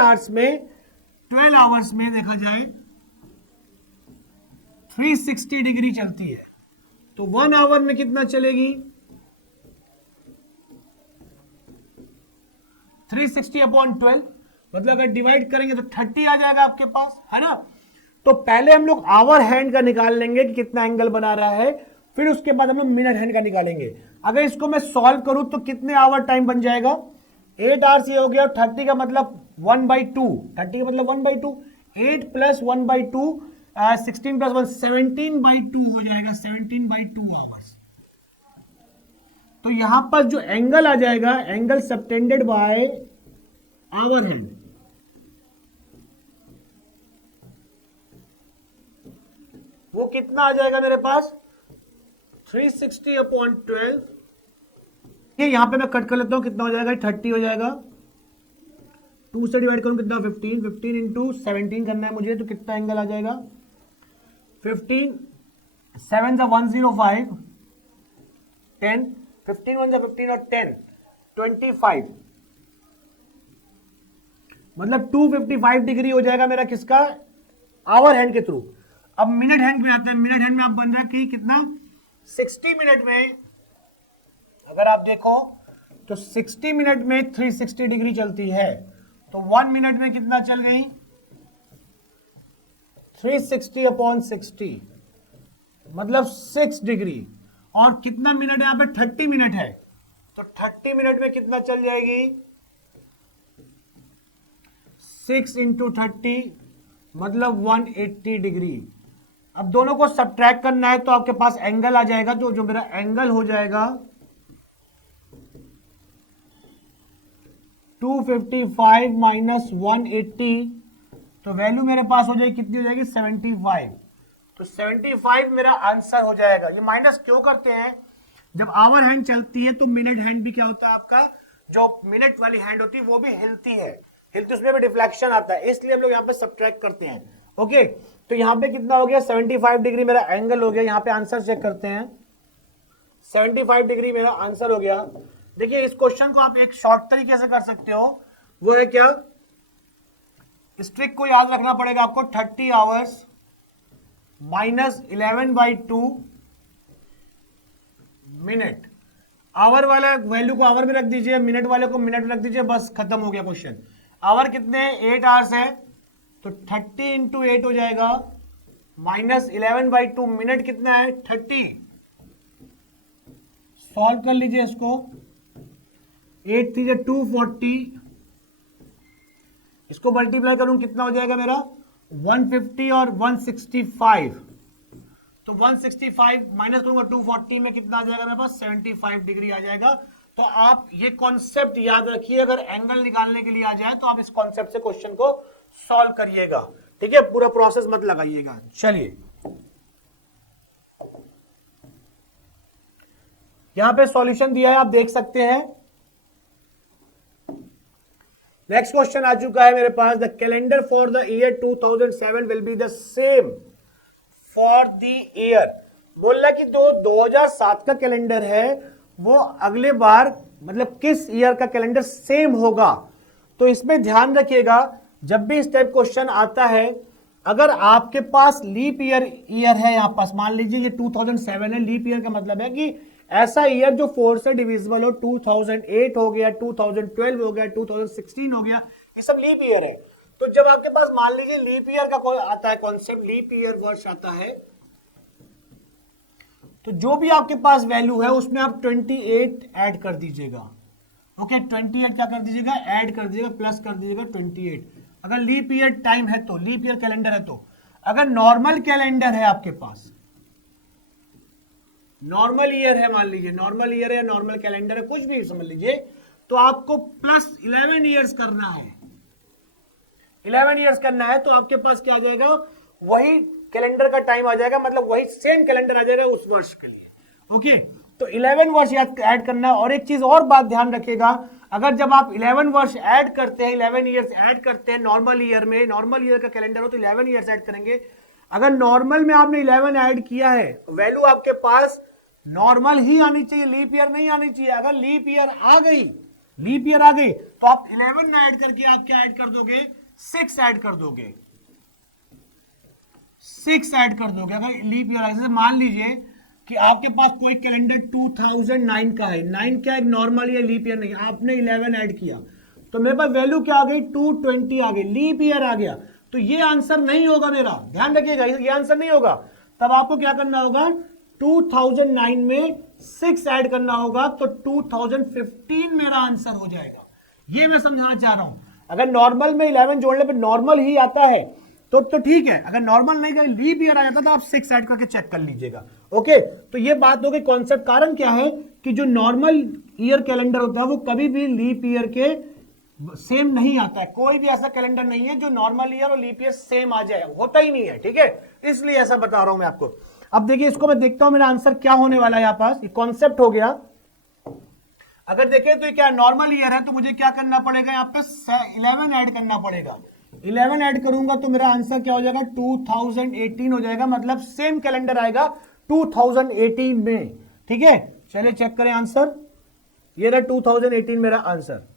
आवर्स में देखा जाए 360 डिग्री चलती है, तो 1 आवर में कितना चलेगी 360/12, मतलब अगर डिवाइड करेंगे तो 30 आ जाएगा आपके पास, है ना। तो पहले हम लोग आवर हैंड का निकाल लेंगे कि कितना एंगल बना रहा है, फिर उसके बाद हम लोग मिनट हैंड का निकालेंगे। अगर इसको मैं सॉल्व करूं तो कितने आवर टाइम बन जाएगा, 8 आवर्स ये हो गया, 30 का मतलब 1/2, 30 का मतलब 1/2, 8 प्लस 1/2 16 प्लस 1 17/2 हो जाएगा, 17/2 आवर्स। तो यहां पर जो एंगल आ जाएगा, angle subtended by hour hand, वो कितना आ जाएगा मेरे पास 360/12। ये यहां पे मैं कट कर लेता हूं, कितना हो जाएगा 30 हो जाएगा, 2 से डिवाइड करूं कितना 15, 15 इंटू 17 करना है मुझे, तो कितना एंगल आ जाएगा 15, 7 सा 105, 10, 15 1 सा 15 और 10 25, मतलब 255 डिग्री हो जाएगा मेरा किसका, आवर हैंड के थ्रू। अब मिनट हैंड में आते हैं, मिनट हैंड में आप बन रहा है कि कितना 60 मिनट में, अगर आप देखो तो 60 मिनट में 360 डिग्री चलती है, तो 1 मिनट में कितना चल गई 360/60, मतलब 6 डिग्री। और कितना मिनट है यहाँ पे 30 मिनट है, तो 30 मिनट में कितना चल जाएगी 6 इंटू 30 मतलब 180 डिग्री। अब दोनों को सब्ट्रैक्ट करना है तो आपके पास एंगल आ जाएगा, तो जो मेरा एंगल हो जाएगा 255 माइनस 180, तो वैल्यू मेरे पास हो जाएगी कितनी हो जाएगी 75, तो 75 मेरा आंसर हो जाएगा। ये माइनस क्यों करते हैं, जब आवर हैंड चलती है तो मिनट हैंड भी क्या होता है, आपका जो मिनट वाली हैंड होती है वो भी हिलती है, हिलती उसमें भी डिफ्लेक्शन आता है, इसलिए हम लोग यहाँ पे सब्ट्रैक्ट करते हैं, ओके। तो यहाँ पे कितना हो गया 75 डिग्री मेरा एंगल हो गया। यहाँ पे आंसर चेक करते हैं, 75 डिग्री मेरा आंसर हो गया। देखिए इस क्वेश्चन को आप एक शॉर्ट तरीके से कर सकते हो, वो है क्या, इस ट्रिक को याद रखना पड़ेगा आपको, 30 आवर्स माइनस 11/2 मिनट, आवर वाला वैल्यू को आवर में रख दीजिए, मिनट वाले को मिनट में रख दीजिए, बस खत्म हो गया क्वेश्चन। आवर कितने 8 आवर्स है, तो 30 इंटू 8 हो जाएगा, माइनस 11/2 मिनट कितना है 30, सॉल्व कर लीजिए इसको, 8 थी 240, इसको मल्टीप्लाई करूं कितना हो जाएगा मेरा 150 और 165, तो 165 माइनस करूंगा 240 में कितना आ जाएगा मेरे पास 75 डिग्री आ जाएगा। तो आप ये कॉन्सेप्ट याद रखिए, अगर एंगल निकालने के लिए आ जाए तो आप इस कॉन्सेप्ट से क्वेश्चन को सॉल्व करिएगा, ठीक है, पूरा प्रोसेस मत लगाइएगा। चलिए यहां पे सॉल्यूशन दिया है, आप देख सकते हैं। नेक्स्ट क्वेश्चन आ चुका है मेरे पास। The calendar for the year 2007 will be the same for the year. बोल रहा कि 2007 का कैलेंडर है वो अगले बार मतलब किस ईयर का कैलेंडर सेम होगा। तो इसमें ध्यान रखिएगा, जब भी इस टाइप क्वेश्चन आता है, अगर आपके पास लीप ईयर है यहां पास, मान लीजिए ये 2007 है, लीप ईयर का मतलब है कि ऐसा ईयर जो 4 से डिविजिबल हो, 2008 हो गया, 2012 हो गया, 2016 हो गया, ये सब लीप ईयर है। तो जब आपके पास मान लीजिए लीप ईयर का आता है कॉन्सेप्ट, लीप ईयर वर्ष आता है, तो जो भी आपके पास वैल्यू है उसमें आप 28 ऐड कर दीजिएगा। ओके, 28 क्या कर दीजिएगा, ऐड कर दीजिएगा, प्लस कर दीजिएगा 28। अगर लीप ईयर टाइम है तो, लीप ईयर कैलेंडर है तो। अगर नॉर्मल कैलेंडर है आपके पास, नॉर्मल ईयर है, मान लीजिए नॉर्मल ईयर है, नॉर्मल कैलेंडर है, कुछ भी समझ लीजिए, तो आपको प्लस 11 ईयर्स करना है। 11 ईयर्स करना है तो आपके पास क्या आ जाएगा, वही कैलेंडर का टाइम आ जाएगा, मतलब वही सेम कैलेंडर आ जाएगा उस वर्ष के लिए। ओके, तो 11 वर्ष ऐड करना है। और एक चीज और बात ध्यान रखिएगा, अगर जब आप 11 वर्ष ऐड करते हैं, 11 ईयर्स ऐड करते हैं नॉर्मल ईयर में, नॉर्मल ईयर का कैलेंडर हो तो 11 ईयर्स ऐड करेंगे। अगर नॉर्मल में आपने 11 ऐड किया है, वैल्यू आपके पास नॉर्मल ही आनी चाहिए, लीप ईयर नहीं आनी चाहिए। अगर लीप ईयर आ गई, लीप ईयर आ गई, तो आप 11 में ऐड करके आप क्या ऐड कर दोगे, 6 ऐड कर दोगे, 6 ऐड कर दोगे। अगर लीप ईयर जैसे मान लीजिए कि आपके पास कोई कैलेंडर 2009 का है, 9 क्या है, नॉर्मल या लीप ईयर नहीं, आपने 11 ऐड किया तो मेरे पास वैल्यू क्या आ गई, 220 आ गई, लीप ईयर आ गया। तो ये आंसर नहीं होगा मेरा, ध्यान रखिएगा, ये आंसर नहीं होगा। तब आपको क्या करना होगा, 2009 में 6 ऐड करना होगा, तो 2015 मेरा आंसर हो जाएगा। ये मैं समझाना चाह रहा हूं। अगर नॉर्मल में 11 जोड़ने पे नॉर्मल ही आता है तो ठीक है, अगर नॉर्मल नहीं कहीं लीप ईयर आ जाता तो आप 6 ऐड करके चेक कर लीजिएगा। ओके, तो ये बात हो गई कॉन्सेप्ट। कारण क्या है कि जो नॉर्मल ईयर कैलेंडर होता है वो कभी भी लीप ईयर के सेम नहीं आता है। कोई भी ऐसा कैलेंडर नहीं है जो नॉर्मल ईयर और लीप ईयर सेम आ जाए, होता ही नहीं है। ठीक है, इसलिए ऐसा बता रहा हूं मैं आपको। अब देखिए इसको मैं देखता हूं मेरा आंसर क्या होने वाला है। यहां पास ये कॉन्सेप्ट हो गया। अगर देखें तो ये क्या नॉर्मल ईयर है, तो मुझे क्या करना पड़ेगा, यहाँ पे 11 ऐड करना पड़ेगा। 11 ऐड करूंगा तो मेरा आंसर क्या हो जाएगा, 2018 हो जाएगा, मतलब सेम कैलेंडर आएगा 2018 में। ठीक है, चलिए चेक करें आंसर। ये रहा 2018 मेरा आंसर।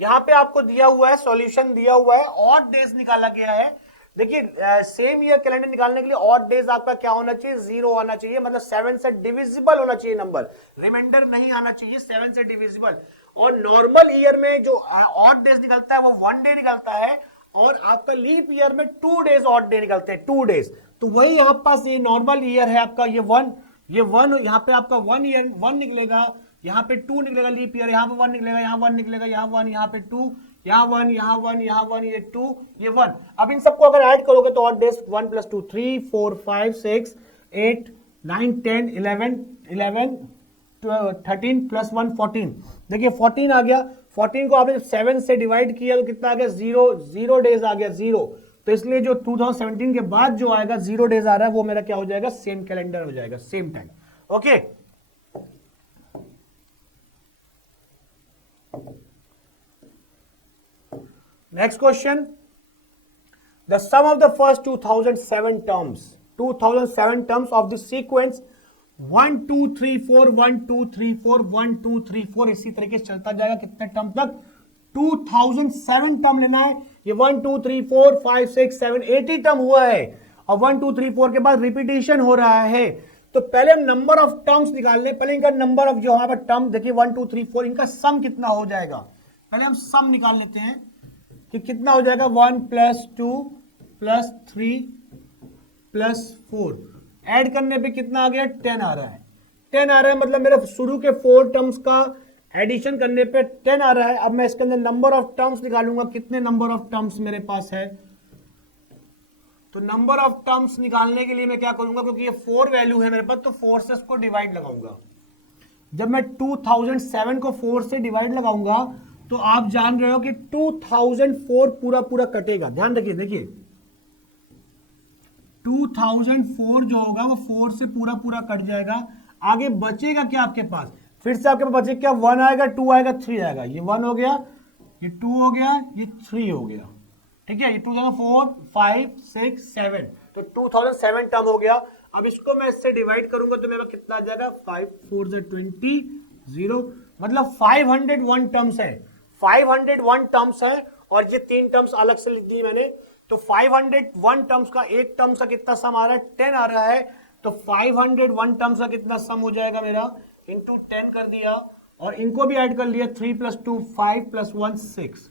यहां पे आपको दिया हुआ है, सॉल्यूशन दिया हुआ है, ऑड डेज निकाला गया है। देखिए सेम ईयर कैलेंडर निकालने के लिए ऑड डेज आपका क्या होना चाहिए, 0 आना चाहिए, मतलब 7 से डिविजिबल होना चाहिए नंबर, रिमाइंडर नहीं आना चाहिए, 7 से डिविजिबल। और नॉर्मल ईयर में जो ऑड डेज निकलता है वो 1 डे निकलता है, और आपका लीप ईयर में 2 डेज ऑड डे निकलते हैं, 2 डेज। तो वही यहाँ पास ये नॉर्मल ईयर है आपका, ये 1 यहाँ पे आपका 1 ईयर 1 निकलेगा, यहाँ पे 2 निकलेगा लीप ईयर, यहाँ पे 1 निकलेगा, यहाँ 1 निकलेगा, यहाँ 1, यहाँ पे 2, यहाँ 1, यहाँ 1, यहाँ 1, ये 2, ये 1। अब इन सबको अगर ऐड करोगे तो ऑड डेज 1 + 2 3 4 5 6 8 9 10 11 13 + 1 14। देखिए 14 आ गया। 14 को आपने 7 से डिवाइड किया तो कितना आ गया, 0 डेज आ गया, 0। तो इसलिए जो 2017 के बाद जो आएगा 0 डेज आ रहा है वो मेरा क्या हो जाएगा, सेम कैलेंडर हो जाएगा, same time. Okay, next question. The sum of the first 2007 terms of the sequence 1 2 3 4 1 2 3 4 1 2 3 4 इसी तरीके से चलता जाएगा कितने टर्म तक, 2007 टर्म लेना है। ये 1 2 3 4 5 6 7 80 टर्म हुआ है, और 1 2 3 4 के बाद रिपीटेशन हो रहा है। तो पहले हम नंबर ऑफ टर्म्स निकाल लें। पहले इनका नंबर ऑफ जो यहाँ पर टर्म देखिए 1 2 3 4, इनका सम कितना हो जाएगा, पहले हम सम निकाल लेते हैं कि कितना हो जाएगा, 1 + 2 + 3 + 4। ऐड करने पे कितना आ गया, 10 आ रहा है। 10 आ रहा है, मतलब मेरे शुरू के 4 टर्म्स का एडिशन करने पे 10 आ रहा है। अब मैं इसके अंदर नंबर ऑफ टर्म्स निकालूंगा, कितने नंबर ऑफ टर्म्स मेरे पास है। तो नंबर ऑफ टर्म्स निकालने के लिए मैं क्या करूंगा, क्योंकि ये 4 वैल्यू है मेरे पास, तो 4 से इसको डिवाइड लगाऊंगा। जब मैं 2007 को 4 से डिवाइड लगाऊंगा तो आप जान रहे हो कि 2004 पूरा पूरा कटेगा, ध्यान रखिए, देखिए 2004 जो होगा वो 4 से पूरा पूरा कट जाएगा, आगे बचेगा क्या आपके पास, फिर से आपके पास बचेगा क्या, 1 आएगा, 2 आएगा, 3 आएगा, ये 1 हो गया, ये 2 हो गया, ये 3 हो गया, ठीक है, ये 2004 5 6 7, तो 2007 टर्म हो गया। अब इसको मैं इससे डिवाइड करूंगा तो मेरे पास कितना आ जाएगा, 5 4 से 20 0, मतलब 501 टर्म्स है, 501 टर्म्स है, और ये 3 टर्म्स अलग से लिख दी मैंने, तो 501 टर्म्स का एक टर्म्स का कितना सम आ रहा है, 10 आ रहा है, तो 501 टर्म्स का कितना सम हो जाएगा मेरा, इंटू 10 कर दिया, और इनको भी ऐड कर लिया, 3 + 2 5 + 1 6,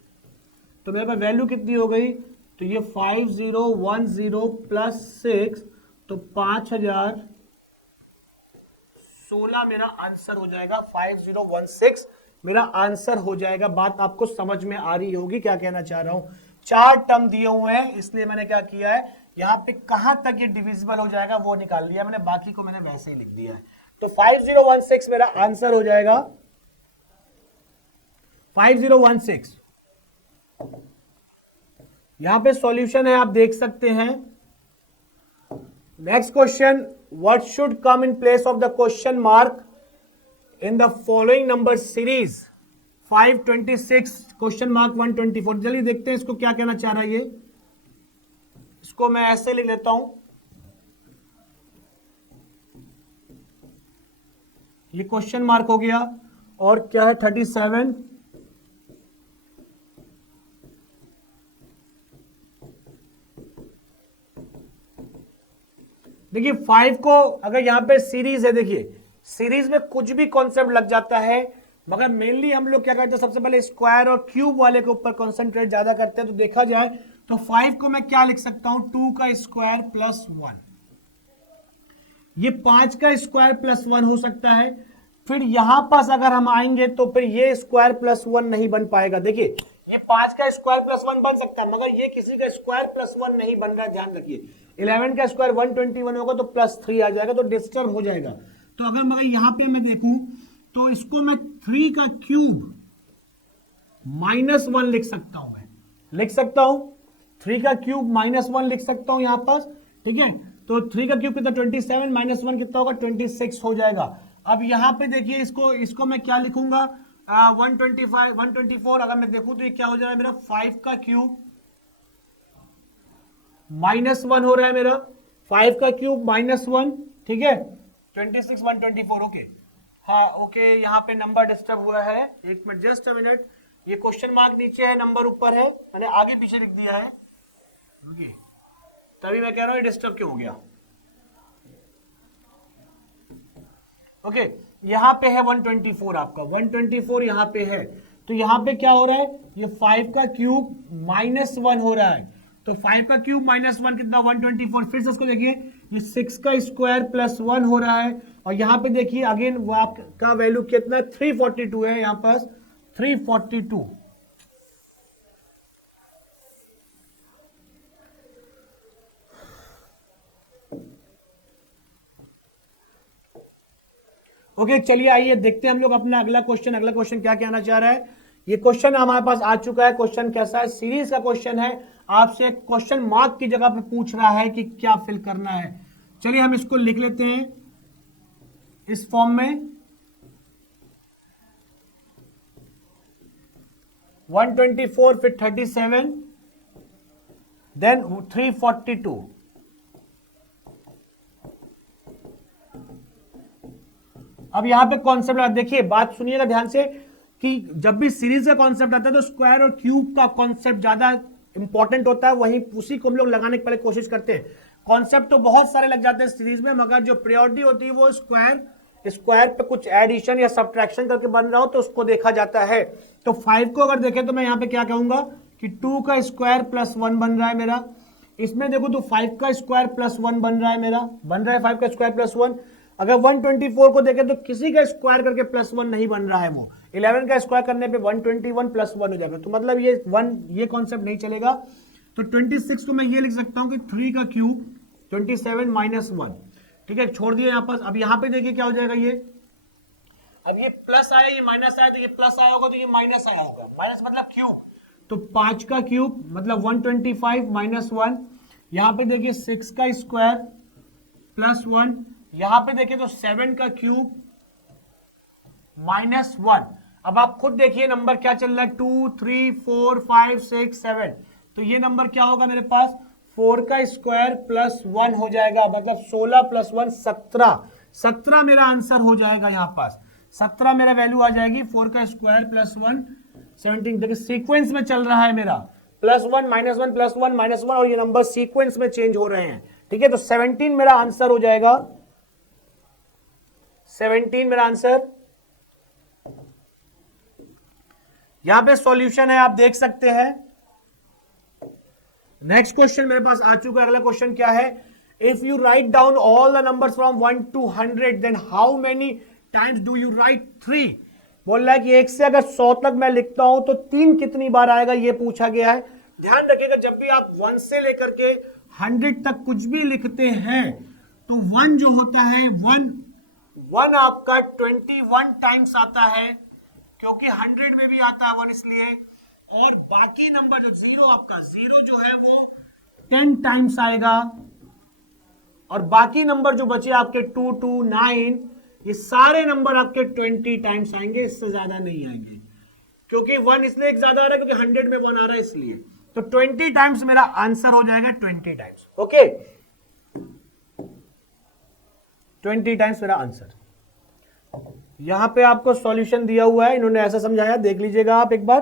तो मेरे पास वैल्यू कितनी हो गई, तो ये 5010 + 6, तो 5016 मेरा आंसर हो जाएगा, 5016 मेरा आंसर हो जाएगा। बात आपको समझ में आ रही होगी क्या कहना चाह रहा हूं, 4 टर्म दिए हुए हैं, इसलिए मैंने क्या किया है, यहां पे कहां तक ये डिविजिबल हो जाएगा वो निकाल लिया मैंने, बाकी को मैंने वैसे ही लिख दिया है, तो 5016 मेरा आंसर हो जाएगा, 5016। यहां पे सॉल्यूशन है, आप देख सकते हैं। Next question, what should come in place of the question mark in the following number series, 526 question mark 124, चलिए देखते हैं इसको क्या कहना चाह रहा है ये, इसको मैं ऐसे लिख लेता हूं, ये क्वेश्चन मार्क हो गया, और क्या है 37, देखिए 5 को अगर यहां पे सीरीज है, देखिए सीरीज में कुछ भी कॉन्सेप्ट लग जाता है, मगर मेनली हम लोग क्या करते हैं, सबसे पहले स्क्वायर और क्यूब वाले के ऊपर कॉन्सेंट्रेट ज्यादा करते हैं, तो देखा जाए तो 5 को मैं क्या लिख सकता हूं, 2 का स्क्वायर प्लस 1, ये 5 का स्क्वायर प्लस 1 हो सकता है, फिर यहां पास अगर हम आएंगे तो फिर ये स्क्वायर प्लस 1 नहीं बन पाएगा, देखिए ये 5 का स्क्वायर प्लस 1 बन सकता है, मगर ये किसी का स्क्वायर प्लस 1 नहीं बन रहा, ध्यान रखिए, 11 का स्क्वायर 121 होगा तो +3 आ जाएगा, तो डिस्टर्ब हो जाएगा, तो अगर मगर यहां पे मैं देखूं तो इसको मैं 3 का क्यूब -1 लिख सकता हूं, मैं लिख सकता हूं 3 का क्यूब -1 लिख सकता हूं यहां पास, ठीक है, तो 3 का क्यूब कितना 27, -1 कितना होगा 26 हो जाएगा। अब यहां पे देखिए इसको मैं क्या लिखूंगा, 125 124, अगर मैं देखूं तो ये क्या हो जाएगा मेरा, 5 का क्यूब -1 हो रहा है मेरा, 5 का क्यूब -1, ठीक है, 26 124, ओके, हाँ ओके, यहाँ पे नंबर डिस्टर्ब हुआ है, एक मिनट, जस्ट अ मिनट, ये क्वेश्चन मार्क नीचे है, नंबर ऊपर है, मैंने आगे पीछे लिख दिया है, ओके, तभी मैं कह रहा हूँ डिस्टर्ब क्यों हो गया, ओके, यहाँ पे है 124, आपका 124 यहाँ पे है, तो यहाँ पे क्या हो रहा है, ये 5 का क्यूब -1 हो रहा है, तो 5 का क्यूब -1 कितना 124, फिर से इसको देखिए, ये 6 का स्क्वायर प्लस 1 हो रहा है, और यहाँ पे देखिए अगेन वो आपका वैल्यू कितना 342 है, यहाँ पास 342, ओके, चलिए आइए देखते हैं हम लोग अपना अगला क्वेश्चन क्या कहना चाह रहा है। ये क्वेश्चन हमारे पास आ चुका है, क्वेश्चन कैसा है, सीरीज का क्वेश्चन है, आपसे क्वेश्चन मार्क की जगह पे पूछ रहा है कि क्या फिल करना है। चलिए हम इसको लिख लेते हैं इस फॉर्म में, 124 फिर 37 देन 342। अब यहां पे कॉन्सेप्ट देखिए, बात सुनिएगा ध्यान से कि जब भी सीरीज का कॉन्सेप्ट आता है तो स्क्वायर और क्यूब का कॉन्सेप्ट ज्यादा इंपॉर्टेंट होता है, वहीं उसी को हम लोग लगाने की पहले कोशिश करते हैं। कॉन्सेप्ट तो बहुत सारे लग जाते हैं सीरीज में, मगर जो प्रायोरिटी होती है वो स्क्वायर पे कुछ एडिशन या सब्ट्रैक्शन करके बन रहा हो तो उसको देखा जाता है। तो 5 को अगर देखें तो मैं यहाँ पे क्या कहूंगा कि 2 का स्क्वायर प्लस 1 बन रहा है मेरा, इसमें देखो तो 5 का स्क्वायर प्लस 1 बन रहा है मेरा, बन रहा है 5 का स्क्वायर प्लस 1। अगर 124 को देखें तो किसी का स्क्वायर करके प्लस 1 नहीं बन रहा है, वो 11 का स्क्वायर करने पे 121 प्लस 1 हो जाएगा, तो मतलब ये कॉन्सेप्ट नहीं चलेगा। तो 26 को मैं ये लिख सकता हूं कि 3 का क्यूब 27 -1, ठीक है, छोड़ दिया यहां पास। अब यहां पे देखिए क्या हो जाएगा, ये अब ये प्लस आया, ये माइनस आया, तो ये प्लस आया होगा, तो ये माइनस आया होगा। माइनस मतलब क्यूब, तो 5 का क्यूब मतलब 125 माइनस 1। यहां पे देखिए 6 का स्क्वायर प्लस 1। यहां पे देखिए तो 7 का क्यूब माइनस 1। अब आप खुद देखिए नंबर क्या चल रहा है, 2 3 4 5 6 7। तो ये नंबर क्या होगा मेरे पास, 4 का स्क्वायर प्लस 1 हो जाएगा, मतलब 16 प्लस 1 17। 17 मेरा आंसर हो जाएगा यहाँ पास, 17 मेरा वैल्यू आ जाएगी। 4 का स्क्वायर प्लस 1 17। देखिए सीक्वेंस में चल रहा है मेरा, प्लस 1 माइनस 1 प्लस 1 माइनस 1, और ये नंबर सीक्वेंस में चेंज हो रहे हैं। ठीक है, तो 17 मेरा आंसर हो जाएगा, 17 मेरा आंसर। यहां पे सॉल्यूशन है, आप देख सकते हैं। नेक्स्ट क्वेश्चन मेरे पास आ चुका है। अगला क्वेश्चन क्या है, if you write down all the numbers from 1 to 100 then how many times do you write 3। बोल रहा है कि 1 से अगर 100 तक मैं लिखता हूं तो 3 कितनी बार आएगा, ये पूछा गया है। ध्यान रखिएगा, जब भी आप 1 से लेकर के 100 तक कुछ भी लिखते हैं तो 1 जो होता है 1 आपका 21 टाइम्स आता है, क्योंकि 100 में भी आता है 1 इसलिए। और बाकी नंबर जो जीरो, आपका जीरो जो है वो 10 टाइम्स आएगा, और बाकी नंबर जो बचे आपके 2 2 9, ये सारे नंबर आपके 20 टाइम्स आएंगे, इससे ज्यादा नहीं आएंगे। क्योंकि 1 इसलिए ज्यादा आ रहा है क्योंकि 100 में 1 आ रहा है इसलिए। तो 20 टाइम्स मेरा आंसर हो जाएगा, 20 टाइम्स। ओके, 20 टाइम्स मेरा आंसर। यहां पे आपको सॉल्यूशन दिया हुआ है, इन्होंने ऐसा समझाया, देख लीजिएगा आप एक बार।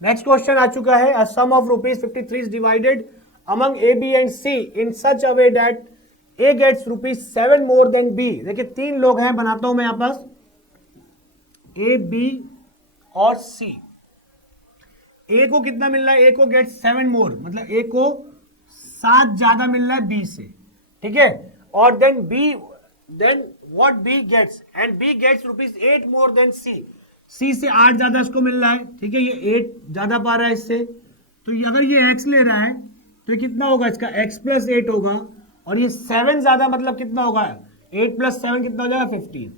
नेक्स्ट क्वेश्चन आ चुका है, a sum of ₹53 is divided among A B and C in such a way that A gets ₹7 more than B. देखिए 3 लोग हैं, बनाता हूं मैं यहां पास ए बी और सी। ए को कितना मिल रहा है, ए को गेट 7 मोर, मतलब ए को 7 ज्यादा मिल रहा है बी से। ठीक है, और then what B gets, and B gets ₹8 more than C. C से 8 ज्यादा इसको मिल रहा है। ठीक है, ये 8 ज्यादा पा रहा है इससे, तो अगर ये x ले रहा है तो ये कितना होगा, इसका x प्लस 8 होगा, और ये 7 ज्यादा मतलब कितना होगा, 8 प्लस 7 कितना हो जाएगा, 15।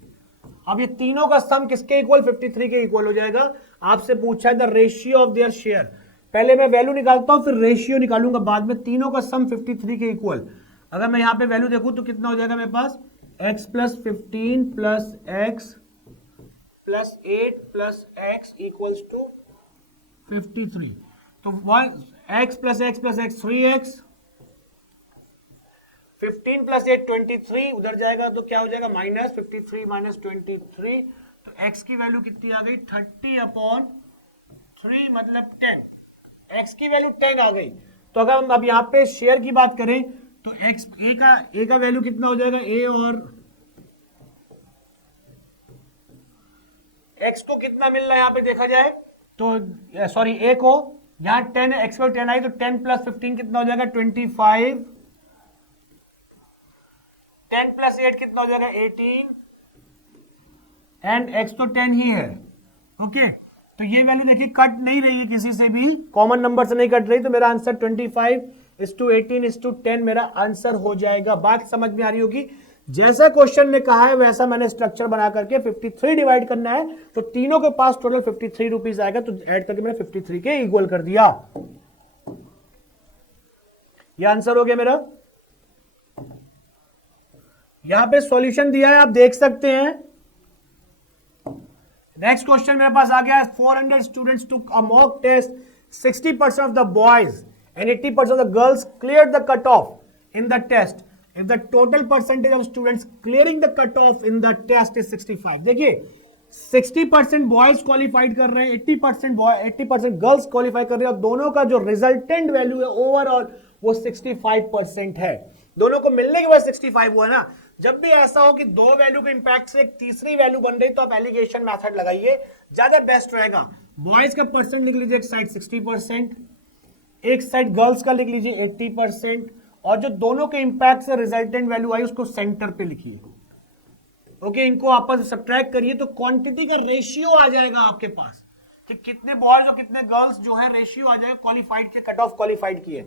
अब ये तीनों का सम किसके इक्वल, 53 के इक्वल हो जाएगा। आपसे पूछा है the ratio of their share. पहले मैं वैल्यू निकालता हूं, फिर रेशियो निकालूंगा बाद में। तीनों का सम 53 के इक्वल। अगर मैं यहां पे वैल्यू देखूं तो कितना हो जाएगा मेरे पास, x plus 15 plus x plus 8 plus x equals to 53। तो 1x plus x plus x 3x, 15 plus 8 23, उधर जाएगा तो क्या हो जाएगा, माइनस 53 माइनस 23। तो x की वैल्यू कितनी आ गई, 30/3 मतलब 10। x की वैल्यू 10 आ गई। तो अगर हम अब यहाँ पे शेयर की बात करें तो x a का वैल्यू कितना हो जाएगा, a और x को कितना मिल रहा है यहाँ पे देखा जाए तो, सॉरी a को, यहाँ 10 x को 10 आई, तो 10 प्लस 15 कितना हो जाएगा, 25। 10 प्लस 8 कितना हो जाएगा, 18, एंड x तो 10 ही है। ओके, तो ये वैल्यू देखिए कट नहीं रही है किसी से भी, कॉमन नंबर से नहीं कट रही, तो मेरा आंसर 25:18:10 मेरा आंसर हो जाएगा। बात समझ में आ रही होगी। जैसा क्वेश्चन में कहा है वैसा मैंने स्ट्रक्चर बना करके 53 डिवाइड करना है, तो तीनों के पास टोटल 53 रुपीज आएगा, तो ऐड करके मैंने 53 के इक्वल कर दिया। ये आंसर हो गया मेरा। यहां पे सॉल्यूशन दिया है, आप देख सकते हैं। नेक्स्ट क्वेश्चन मेरे पास आ गया है, 400 students took a mock test, 60% of the boys and 80% of the girls cleared the cutoff in the test. If the total percentage of students clearing the cutoff in the test is 65. देखिए 60% boys qualified कर रहे हैं, 80% girls qualify कर रहे हैं, और दोनों का जो रिजल्टेंट वैल्यू है ओवरऑल वो 65% है। दोनों को मिलने के बाद 65 हुआ ना। जब भी ऐसा हो कि दो वैल्यू के इंपैक्ट से एक तीसरी वैल्यू बन रही तो आप एलिगेशन मेथड लगाइए, ज्यादा बेस्ट रहेगा। बॉयज का परसेंट लिख लीजिए एक साइड 60%, एक साइड गर्ल्स का लिख लीजिए 80%, और जो दोनों के इंपैक्ट से रिजल्टेंट वैल्यू आई उसको सेंटर पे लिखिए। ओके, इनको आपस में सब्ट्रैक्ट करिए तो क्वांटिटी का रेशियो आ जाएगा आपके पास कि कितने बॉयज और कितने गर्ल्स जो है, रेशियो आ जाएगा क्वालिफाइड के, कट ऑफ क्वालिफाइड किए।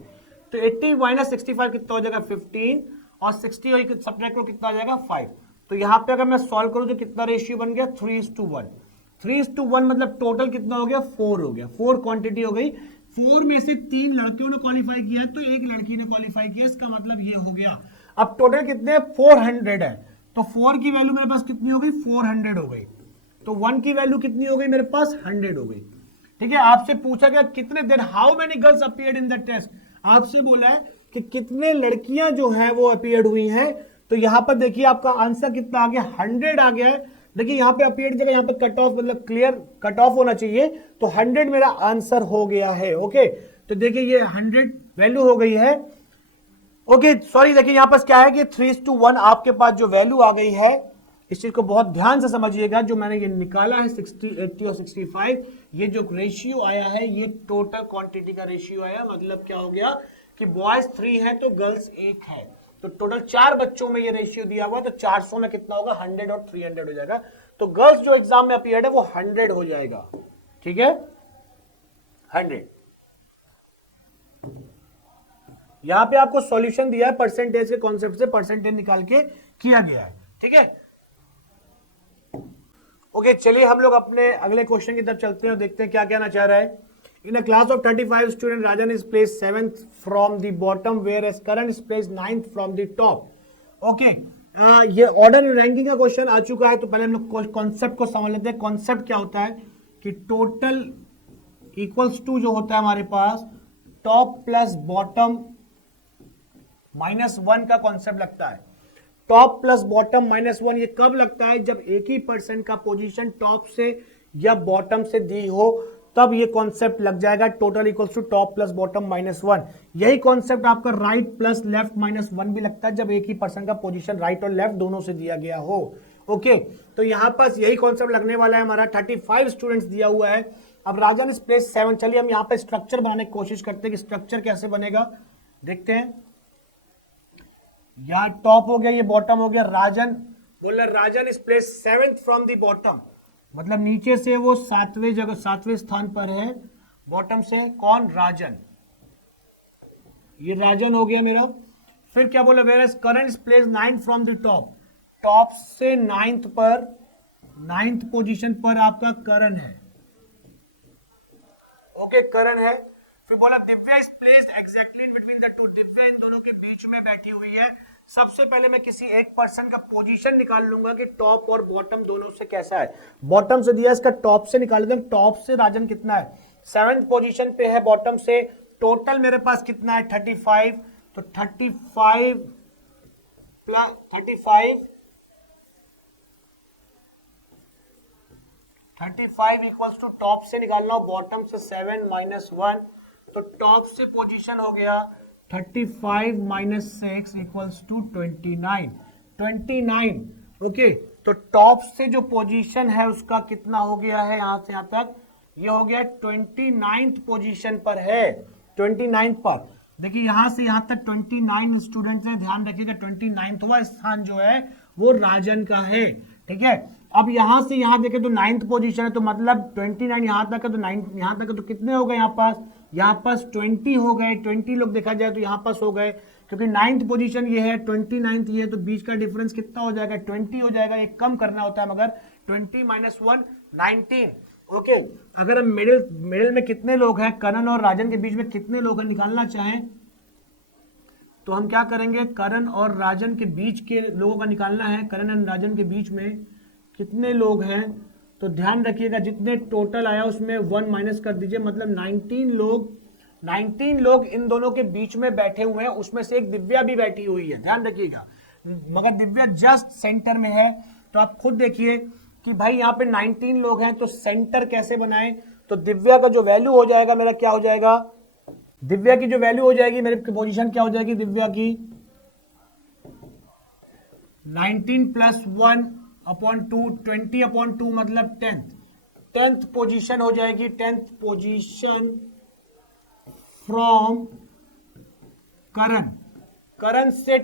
तो 80 माइनस 65 कितना हो जाएगा, 15, और 60 सब्ट्रैक्ट करो कितना आ जाएगा, 5। तो यहाँ पे अगर मैं सॉल्व करूं तो कितना रेशियो बन गया 3:1। 3:1 मतलब टोटल कितना हो गया 4 हो गया, 4 क्वांटिटी हो गई। 4 में से 3 लड़कियों ने क्वालिफाई किया तो एक लड़की ने क्वालिफाई किया, इसका मतलब ये हो गया। अब टोटल कितने 400 है, तो 4 की वैल्यू मेरे पास कितनी हो गई 400 हो गई, तो 1 की वैल्यू कितनी हो गई मेरे पास 100 हो गई। ठीक है, आपसे पूछा गया कितने देर how many girls appeared in the test, आपसे बोला है कि कितने लड़कियां जो है वो अपीयर्ड हुई हैं। तो यहां पर देखिए आपका आंसर कितना आ गया 100 आ गया है। देखिए यहाँ पे अपीयर्ड जगह यहाँ पे कट ऑफ मतलब क्लियर कट ऑफ होना चाहिए, तो 100 मेरा आंसर हो गया है। ओके, तो देखिए ये 100 वैल्यू हो गई है। ओके सॉरी, देखिए यहाँ पर क्या है कि 3:1 आपके पास जो वैल्यू आ गई है, इस चीज को बहुत ध्यान से समझिएगा। जो मैंने ये निकाला है 60, 80 और 65, ये जो रेशियो आया है ये टोटल क्वांटिटी का रेशियो आया। मतलब क्या हो गया कि बॉयज 3 है तो गर्ल्स 1 है, तो टोटल 4 बच्चों में ये रेशियो दिया हुआ, तो 400 में कितना होगा 100 और 300 हो जाएगा। तो गर्ल्स जो एग्जाम में अपीयर्ड है वो 100 हो जाएगा। ठीक है, 100। यहां पे आपको सॉल्यूशन दिया है परसेंटेज के कॉन्सेप्ट से, परसेंटेज निकाल के किया गया है। ठीक है, ओके चलिए हम लोग अपने अगले क्वेश्चन की तरफ चलते हैं और देखते हैं क्या कहना चाह रहा है। In a class of 35 student Rajan is place 7th from the bottom whereas Karan is place 9th from the top. Okay, ये ऑर्डर रैंकिंग का क्वेश्चन आ चुका है, तो पहले हम लोग कॉन्सेप्ट को समझ लेते हैं। कॉन्सेप्ट क्या होता है कि टोटल इक्वल्स टू जो होता है हमारे पास टॉप प्लस बॉटम -1 का कॉन्सेप्ट लगता है। टॉप प्लस बॉटम -1 ये कब लगता है, जब एक ही पर्सन का पोजीशन टॉप से या बॉटम से दी हो, तब ये कॉन्सेप्ट लग जाएगा total equals to top plus bottom -1। यही कॉन्सेप्ट आपका राइट प्लस लेफ्ट -1 भी लगता है, जब एक ही पर्सन का पोजीशन राइट और लेफ्ट दोनों से दिया गया हो। ओके, तो यहां पर यही कॉन्सेप्ट लगने वाला है। हमारा 35 स्टूडेंट्स दिया हुआ है। अब राजन इज प्लेस 7। चलिए हम यहाँ पे स्ट्रक्चर बनाने की कोशिश करते हैं कि स्ट्रक्चर कैसे बनेगा, देखते हैं। यहां टॉप हो गया, ये बॉटम हो गया। राजन बोल रहा Rajan is place 7th from the bottom, मतलब नीचे से वो 7वें जगह 7वें स्थान पर है। बॉटम से कौन, राजन, ये राजन हो गया मेरा। फिर क्या बोला, whereas Karan is place 9th from the top, top से 9th पर 9th पोजीशन पर आपका करण है। ओके, करण है। फिर बोला Divya is placed exactly in between the two, Divya इन दोनों के बीच में बैठी हुई है। सबसे पहले मैं किसी एक पर्सन का पोजीशन निकाल लूंगा कि टॉप और बॉटम दोनों से कैसा है। बॉटम से दिया, इसका टॉप से निकाल देते हैं। टॉप से राजन कितना है 7th पोजीशन पे है, बॉटम से टोटल मेरे पास कितना है 35, तो 35 प्लस 35 इक्वल्स टू टॉप से निकालना हो, बॉटम से 7 -1, तो टॉप से पोजीशन हो गया 35 - 6 इक्वल्स टू 29। ओके, तो टॉप से जो पोजीशन है उसका कितना हो गया है, यहां से यहां तक ये हो गया 29th पोजीशन पर है। 29th पर देखिए, यहां से यहां तक 29 स्टूडेंट्स हैं। ध्यान रखिएगा 29वां स्थान जो है वो राजन का है। ठीक है, अब यहां से यहां देखें तो 9th पोजीशन है, तो मतलब 29 यहां तक है, तो 9 यहां तक है, तो कितने हो गए यहाँ पास 20 हो गए। 20 लोग देखा जाए तो यहाँ पास हो गए, क्योंकि 9th पोजीशन ये है 29th ये है, तो बीच का डिफरेंस कितना हो जाएगा 20 हो जाएगा। एक कम करना होता है, मगर 20 - 1 19। ओके, अगर हम मिडिल में कितने लोग हैं, करण और राजन के बीच में कितने लोग हैं निकालना चाहें, तो हम क्या करेंगे, करण और राजन के बीच के लोगों का निकालना है। करण और राजन के बीच में कितने लोग हैं, तो ध्यान रखिएगा जितने टोटल आया उसमें 1 माइनस कर दीजिए, मतलब 19 लोग इन दोनों के बीच में बैठे हुए हैं। उसमें से एक दिव्या भी बैठी हुई है, ध्यान रखिएगा, मगर दिव्या जस्ट सेंटर में है। तो आप खुद देखिए कि भाई यहाँ पे 19 लोग हैं, तो सेंटर कैसे बनाएं। तो दिव्या का जो वैल्यू हो जाएगा मेरा क्या हो जाएगा, दिव्या की जो वैल्यू हो जाएगी मेरी पोजीशन क्या हो जाएगी, दिव्या की 19 + 1/2 20/2 मतलब 10th पोजीशन हो जाएगी। 10th पोजीशन फ्रॉम करण से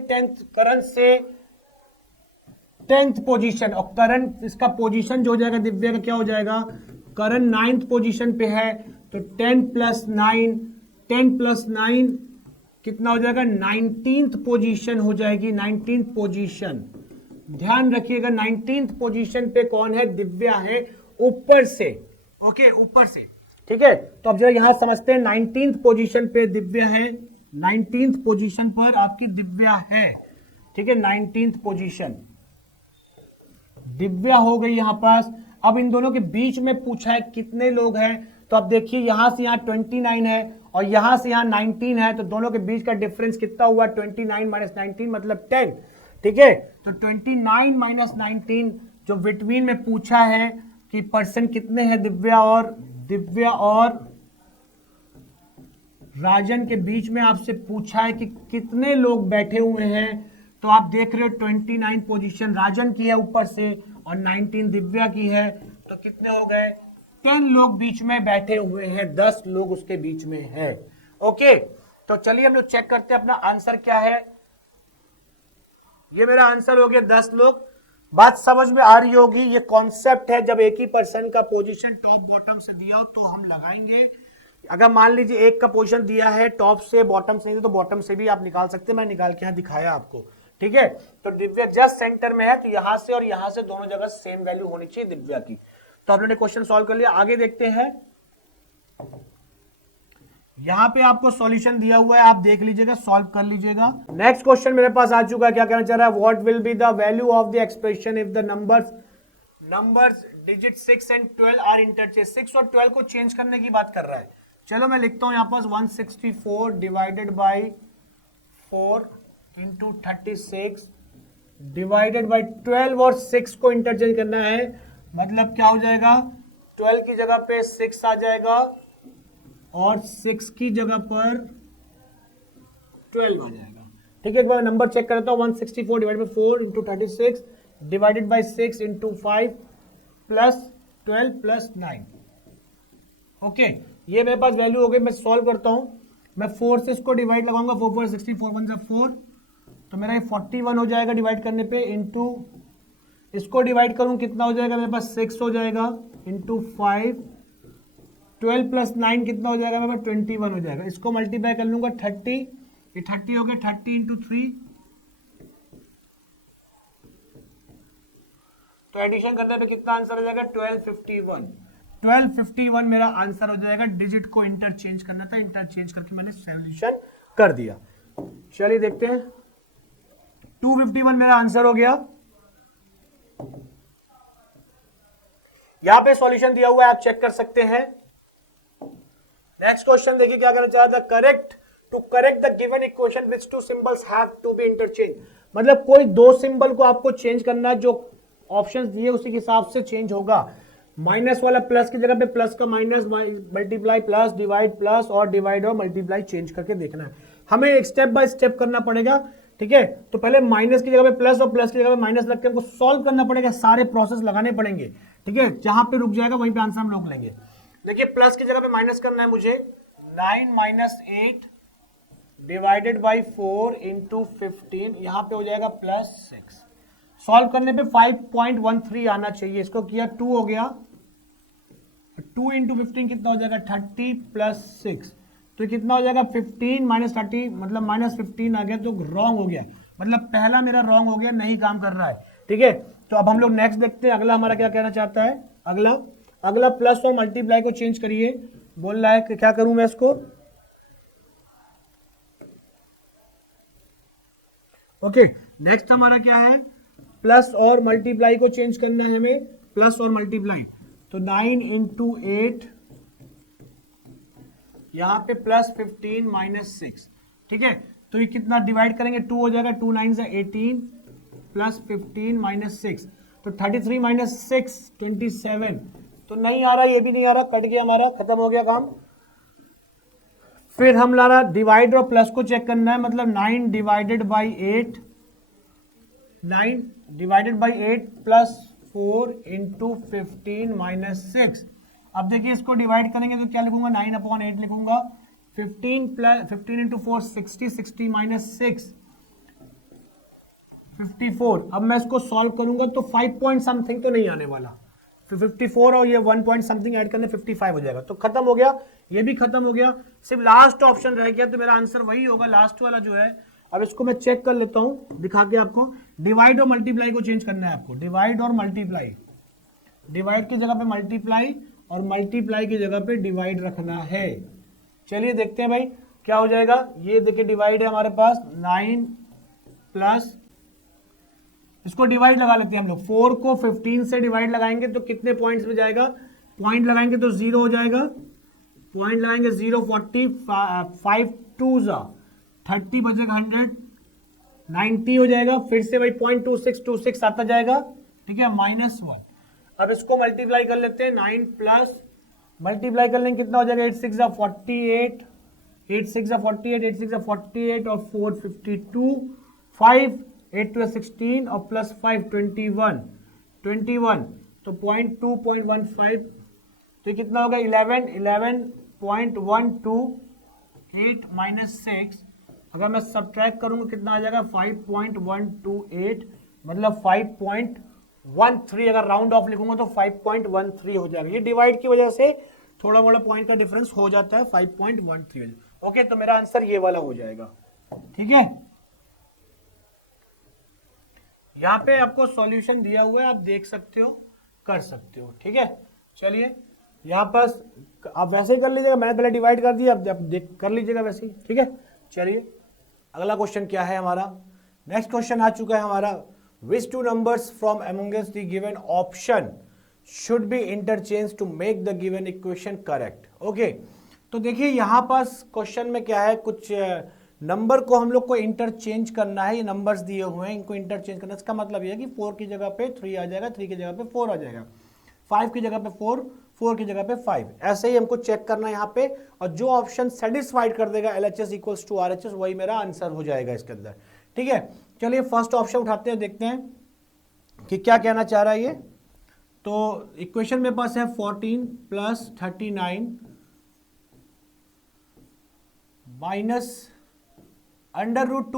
10th पोजीशन, और करण इसका पोजीशन जो हो जाएगा दिव्या का क्या हो जाएगा, करण 9th पोजीशन पे है, तो 10 + 9 कितना हो जाएगा 19th पोजीशन हो जाएगी। 19th पोजीशन ध्यान रखिएगा 19th पोजीशन पे कौन है, दिव्या है, ऊपर से, ओके ऊपर से, ठीक है। तो अब जरा यहां समझते हैं 19th पोजीशन पे दिव्या है, 19th पोजीशन पर आपकी दिव्या है, ठीक है, 19th पोजीशन दिव्या हो गई यहां पास। अब इन दोनों के बीच में पूछा है कितने लोग हैं, तो अब देखिए यहां से यहां 29 है और यहां से यहां 19 है, तो दोनों के बीच का डिफरेंस कितना हुआ, 29 माइनस 19 मतलब 10, ठीक है। तो 29 माइनस 19 जो बिटवीन में पूछा है कि पर्सन कितने हैं, दिव्या और राजन के बीच में आपसे पूछा है कि कितने लोग बैठे हुए हैं। तो आप देख रहे हो 29 पोजीशन राजन की है ऊपर से और 19 दिव्या की है, तो कितने हो गए, 10 लोग बीच में बैठे हुए हैं, 10 लोग उसके बीच में है, ओके। तो चलिए हम लोग चेक करते हैं अपना आंसर क्या है। ये मेरा आंसर हो गया 10 लोग। बात समझ में आ रही होगी, ये कॉन्सेप्ट है, जब एक ही पर्सन का पोजीशन टॉप बॉटम से दिया हो तो हम लगाएंगे। अगर मान लीजिए एक का पोजीशन दिया है टॉप से बॉटम से नहीं तो बॉटम से भी आप निकाल सकते हैं, मैं निकाल के यहाँ दिखाया आपको, ठीक है। तो दिव्या जस्ट सेंटर में है, तो यहां से और यहां से दोनों जगह सेम वैल्यू होनी चाहिए दिव्या की। तो आपने क्वेश्चन सॉल्व कर लिया, आगे देखते हैं। यहां पे आपको सॉल्यूशन दिया हुआ है, आप देख लीजिएगा, सॉल्व कर लीजिएगा। नेक्स्ट क्वेश्चन मेरे पास आ चुका है, क्या कहना चाह रहा है, what will be the value of the expression if the numbers digit 6 and 12 are interchange. 6 और 12 को चेंज करने की बात कर रहा है। चलो मैं लिखता हूं यहां पर 164 divided by 4 into 36 divided by 12 और 6 को इंटरचेंज करना है, मतलब क्या हो जाएगा, 12 की जगह पे 6 आ जाएगा और 6 की जगह पर 12 आ जाएगा, ठीक है। एक बार नंबर चेक करता हूं, 164 divided by 4 into 36 divided by 6 into 5 plus 12 plus 9, okay. ये मेरे पास वैल्यू हो गई। मैं सॉल्व करता हूं, मैं 4 से इसको डिवाइड लगाऊंगा, 4 4 64 1 जा 4, तो मेरा ये 41 हो जाएगा डिवाइड करने पे, इंटू इसको डिवाइड करूं कितना हो जाएगा, मेरे पास 6 हो जाएगा, इंटू 5 12 प्लस 9 कितना हो जाएगा, मेरे पास 21 हो जाएगा। इसको मल्टीप्लाई कर लूंगा 30, ये 30 हो गया, 30 इंटू 3, तो एडिशन करने पे कितना आंसर हो जाएगा, 1251। 1251 मेरा आंसर हो जाएगा। डिजिट को इंटरचेंज करना था, इंटरचेंज करके मैंने सॉल्यूशन कर दिया। चलिए देखते हैं, 251 मेरा आंसर हो गया। यहां पे सॉल्यूशन दिया हुआ है, आप चेक कर सकते हैं। नेक्स्ट क्वेश्चन देखिए क्या करना चाह रहा था, correct to correct the given equation which two symbols have to be interchange. मतलब कोई दो सिंबल को आपको चेंज करना है, जो ऑप्शंस दिए उसी के हिसाब से चेंज होगा। माइनस वाला प्लस की जगह पे प्लस का minus, multiply plus, divide plus और डिवाइड और मल्टीप्लाई चेंज करके देखना है हमें, एक स्टेप बाय स्टेप करना पड़ेगा, ठीक है। तो पहले माइनस की जगह पे प्लस और प्लस की जगह पे माइनस रख के हमको सॉल्व करना पड़ेगा, सारे प्रोसेस लगाने पड़ेंगे, ठीक है। जहां पे रुक जाएगा वहीं पे आंसर हम रोक लेंगे। देखिए प्लस की जगह पे माइनस करना है मुझे, 9 माइनस 8 डिवाइडेड बाई 4 इंटू 15, यहां पे हो जाएगा प्लस 6। सॉल्व करने पे 5.13 आना चाहिए, इसको किया 2 हो गया, 2 इंटू 15 कितना हो जाएगा, 30 प्लस 6, तो कितना हो जाएगा 15 माइनस 30, मतलब माइनस 15 आ गया, तो रॉन्ग हो गया, मतलब पहला मेरा रॉन्ग हो गया, नहीं काम कर रहा है, ठीक है। तो अब हम लोग नेक्स्ट देखते हैं, अगला हमारा क्या कहना चाहता है। अगला प्लस और मल्टीप्लाई को चेंज करिए, बोल रहा है कि क्या करूं मैं इसको, ओके। नेक्स्ट हमारा क्या है, प्लस और मल्टीप्लाई को चेंज करना है हमें, प्लस और मल्टीप्लाई, तो 9 इंटू 8, यहां पे प्लस 15 माइनस 6, ठीक है। तो ये कितना डिवाइड करेंगे, 2 हो जाएगा, 2 9 से 18 प्लस 15 माइनस 6, तो 33 माइनस 6 27, तो नहीं आ रहा, ये भी नहीं आ रहा, कट गया हमारा, खत्म हो गया काम। फिर हम ला रहा डिवाइड और प्लस को चेक करना है, मतलब 9 divided by 8, 9 divided by 8 plus 4 into 15 minus 6। अब देखिए इसको डिवाइड करेंगे तो क्या लिखूंगा, 9/8 लिखूंगा, 15 इंटू 4 60, 60 माइनस 6 54। अब मैं इसको सॉल्व करूंगा तो 5 पॉइंट समथिंग तो नहीं आने वाला, फिर 54 और ये 1 पॉइंट समथिंग ऐड करने 55 हो जाएगा, तो खत्म हो गया, ये भी खत्म हो गया। सिर्फ लास्ट ऑप्शन रह गया, तो मेरा आंसर वही होगा, लास्ट वाला जो है अब इसको मैं चेक कर लेता हूं दिखा के आपको। डिवाइड और मल्टीप्लाई को चेंज करना है आपको, डिवाइड और मल्टीप्लाई, डिवाइड की जगह पे मल्टीप्लाई और मल्टीप्लाई की जगह पे डिवाइड रखना है। चलिए देखते हैं भाई क्या हो जाएगा। ये देखिए डिवाइड है हमारे पास 9 प्लस, इसको डिवाइड लगा लेते हैं हम लोग। 4 को 15 से डिवाइड लगाएंगे तो कितने पॉइंट्स में जाएगा, पॉइंट लगाएंगे तो 0 हो जाएगा, पॉइंट लगाएंगे 0, 40, 5 2 30 बचेगा 100, 90 हो जाएगा। फिर से भाई 0.2626 आता जाएगा, ठीक है, -1। अब इसको मल्टीप्लाई कर लेते हैं, 9 प्लस मल्टीप्लाई कर लेंगे कितना हो जाएगा, 8 6 48, 8 6 48, 8 6 48 और 4 52, 5 8 2 16 और प्लस 5 21, तो 0.2.15, तो ये कितना होगा 11.128 -6। अगर मैं सब्ट्रैक्ट करूंगा कितना आ जाएगा 5.128, मतलब 5.13। अगर राउंड ऑफ लिखूंगा तो 5.13 हो जाएगा। ये डिवाइड की वजह से थोड़ा मोड़ा पॉइंट का डिफरेंस हो जाता है, 5.13। ओके, तो मेरा आंसर ये वाला हो जाएगा, ठीक है। यहां पे आपको सॉल्यूशन दिया हुआ है, आप देख सकते हो, कर सकते हो, ठीक है। चलिए यहां पास आप वैसे ही कर लीजिएगा, मैंने पहले डिवाइड कर दिया, अब देख कर लीजिएगा वैसे ही, ठीक है। चलिए अगला क्वेश्चन क्या है हमारा, नेक्स्ट क्वेश्चन आ चुका है हमारा, which two numbers from amongst the given option should be interchange to make the given equation correct. Okay, तो देखिए यहां पास क्वेश्चन में क्या है, कुछ नंबर को हम लोग को इंटरचेंज करना है। ये नंबर्स दिए हुए हैं, इनको इंटरचेंज करना है। इसका मतलब ये है कि 4 की जगह पे 3 आ जाएगा, 3 की जगह पे 4 आ जाएगा, 5 की जगह पे 4, 4 की जगह पे 5, ऐसे ही हमको चेक करना है यहाँ पे। और जो ऑप्शन सेटिस्फाइड कर देगा LHS इक्वल्स टू RHS, वही मेरा आंसर हो जाएगा इसके अंदर, ठीक है। चलिए फर्स्ट ऑप्शन उठाते हैं, देखते हैं कि क्या कहना चाह रहा है ये। तो इक्वेशन मेरे पास है 14 plus 39 minus under root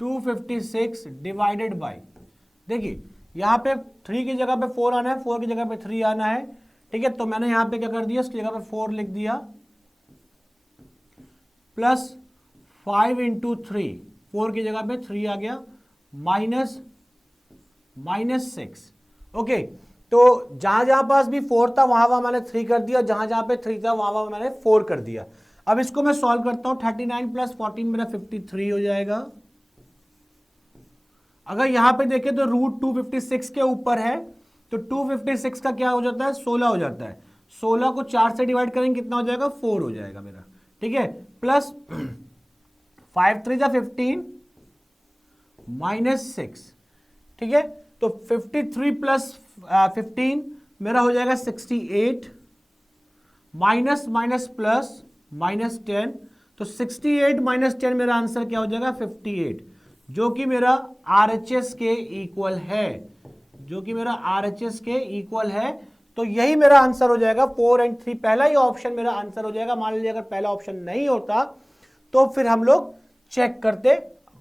256 divided by, देखिए यहां पे 3 की जगह पे 4 आना है, 4 की जगह पे 3 आना है, ठीक है। तो मैंने यहां पे क्या कर दिया, इसकी जगह पे 4 लिख दिया, प्लस 5 इंटू 3, 4 की जगह पे 3 आ गया, माइनस 6। ओके, तो जहां जहां पास भी 4 था वहां वहां मैंने 3 कर दिया, जहां जहां पे 3 था वहां वहां मैंने 4 कर दिया। अब इसको मैं सॉल्व करता हूं, 39 प्लस 14 मेरा 53 हो जाएगा। अगर यहां पे देखें तो रूट 256 के ऊपर है, तो 256 का क्या हो जाता है, 16 हो जाता है। 16 को 4 से डिवाइड करेंगे कितना हो जाएगा, 4 हो जाएगा मेरा, ठीक है। प्लस 5 3 15 -6, ठीक है। तो 53 प्लस 15 मेरा हो जाएगा 68, माइनस माइनस प्लस -10, तो 68 -10 मेरा आंसर क्या हो जाएगा 58, जो कि मेरा RHS के इक्वल है, जो कि मेरा RHS के इक्वल है। तो यही मेरा आंसर हो जाएगा 4 और 3, पहला ही ऑप्शन मेरा आंसर हो जाएगा। मान लीजिए अगर पहला ऑप्शन नहीं होता तो फिर हम लोग चेक करते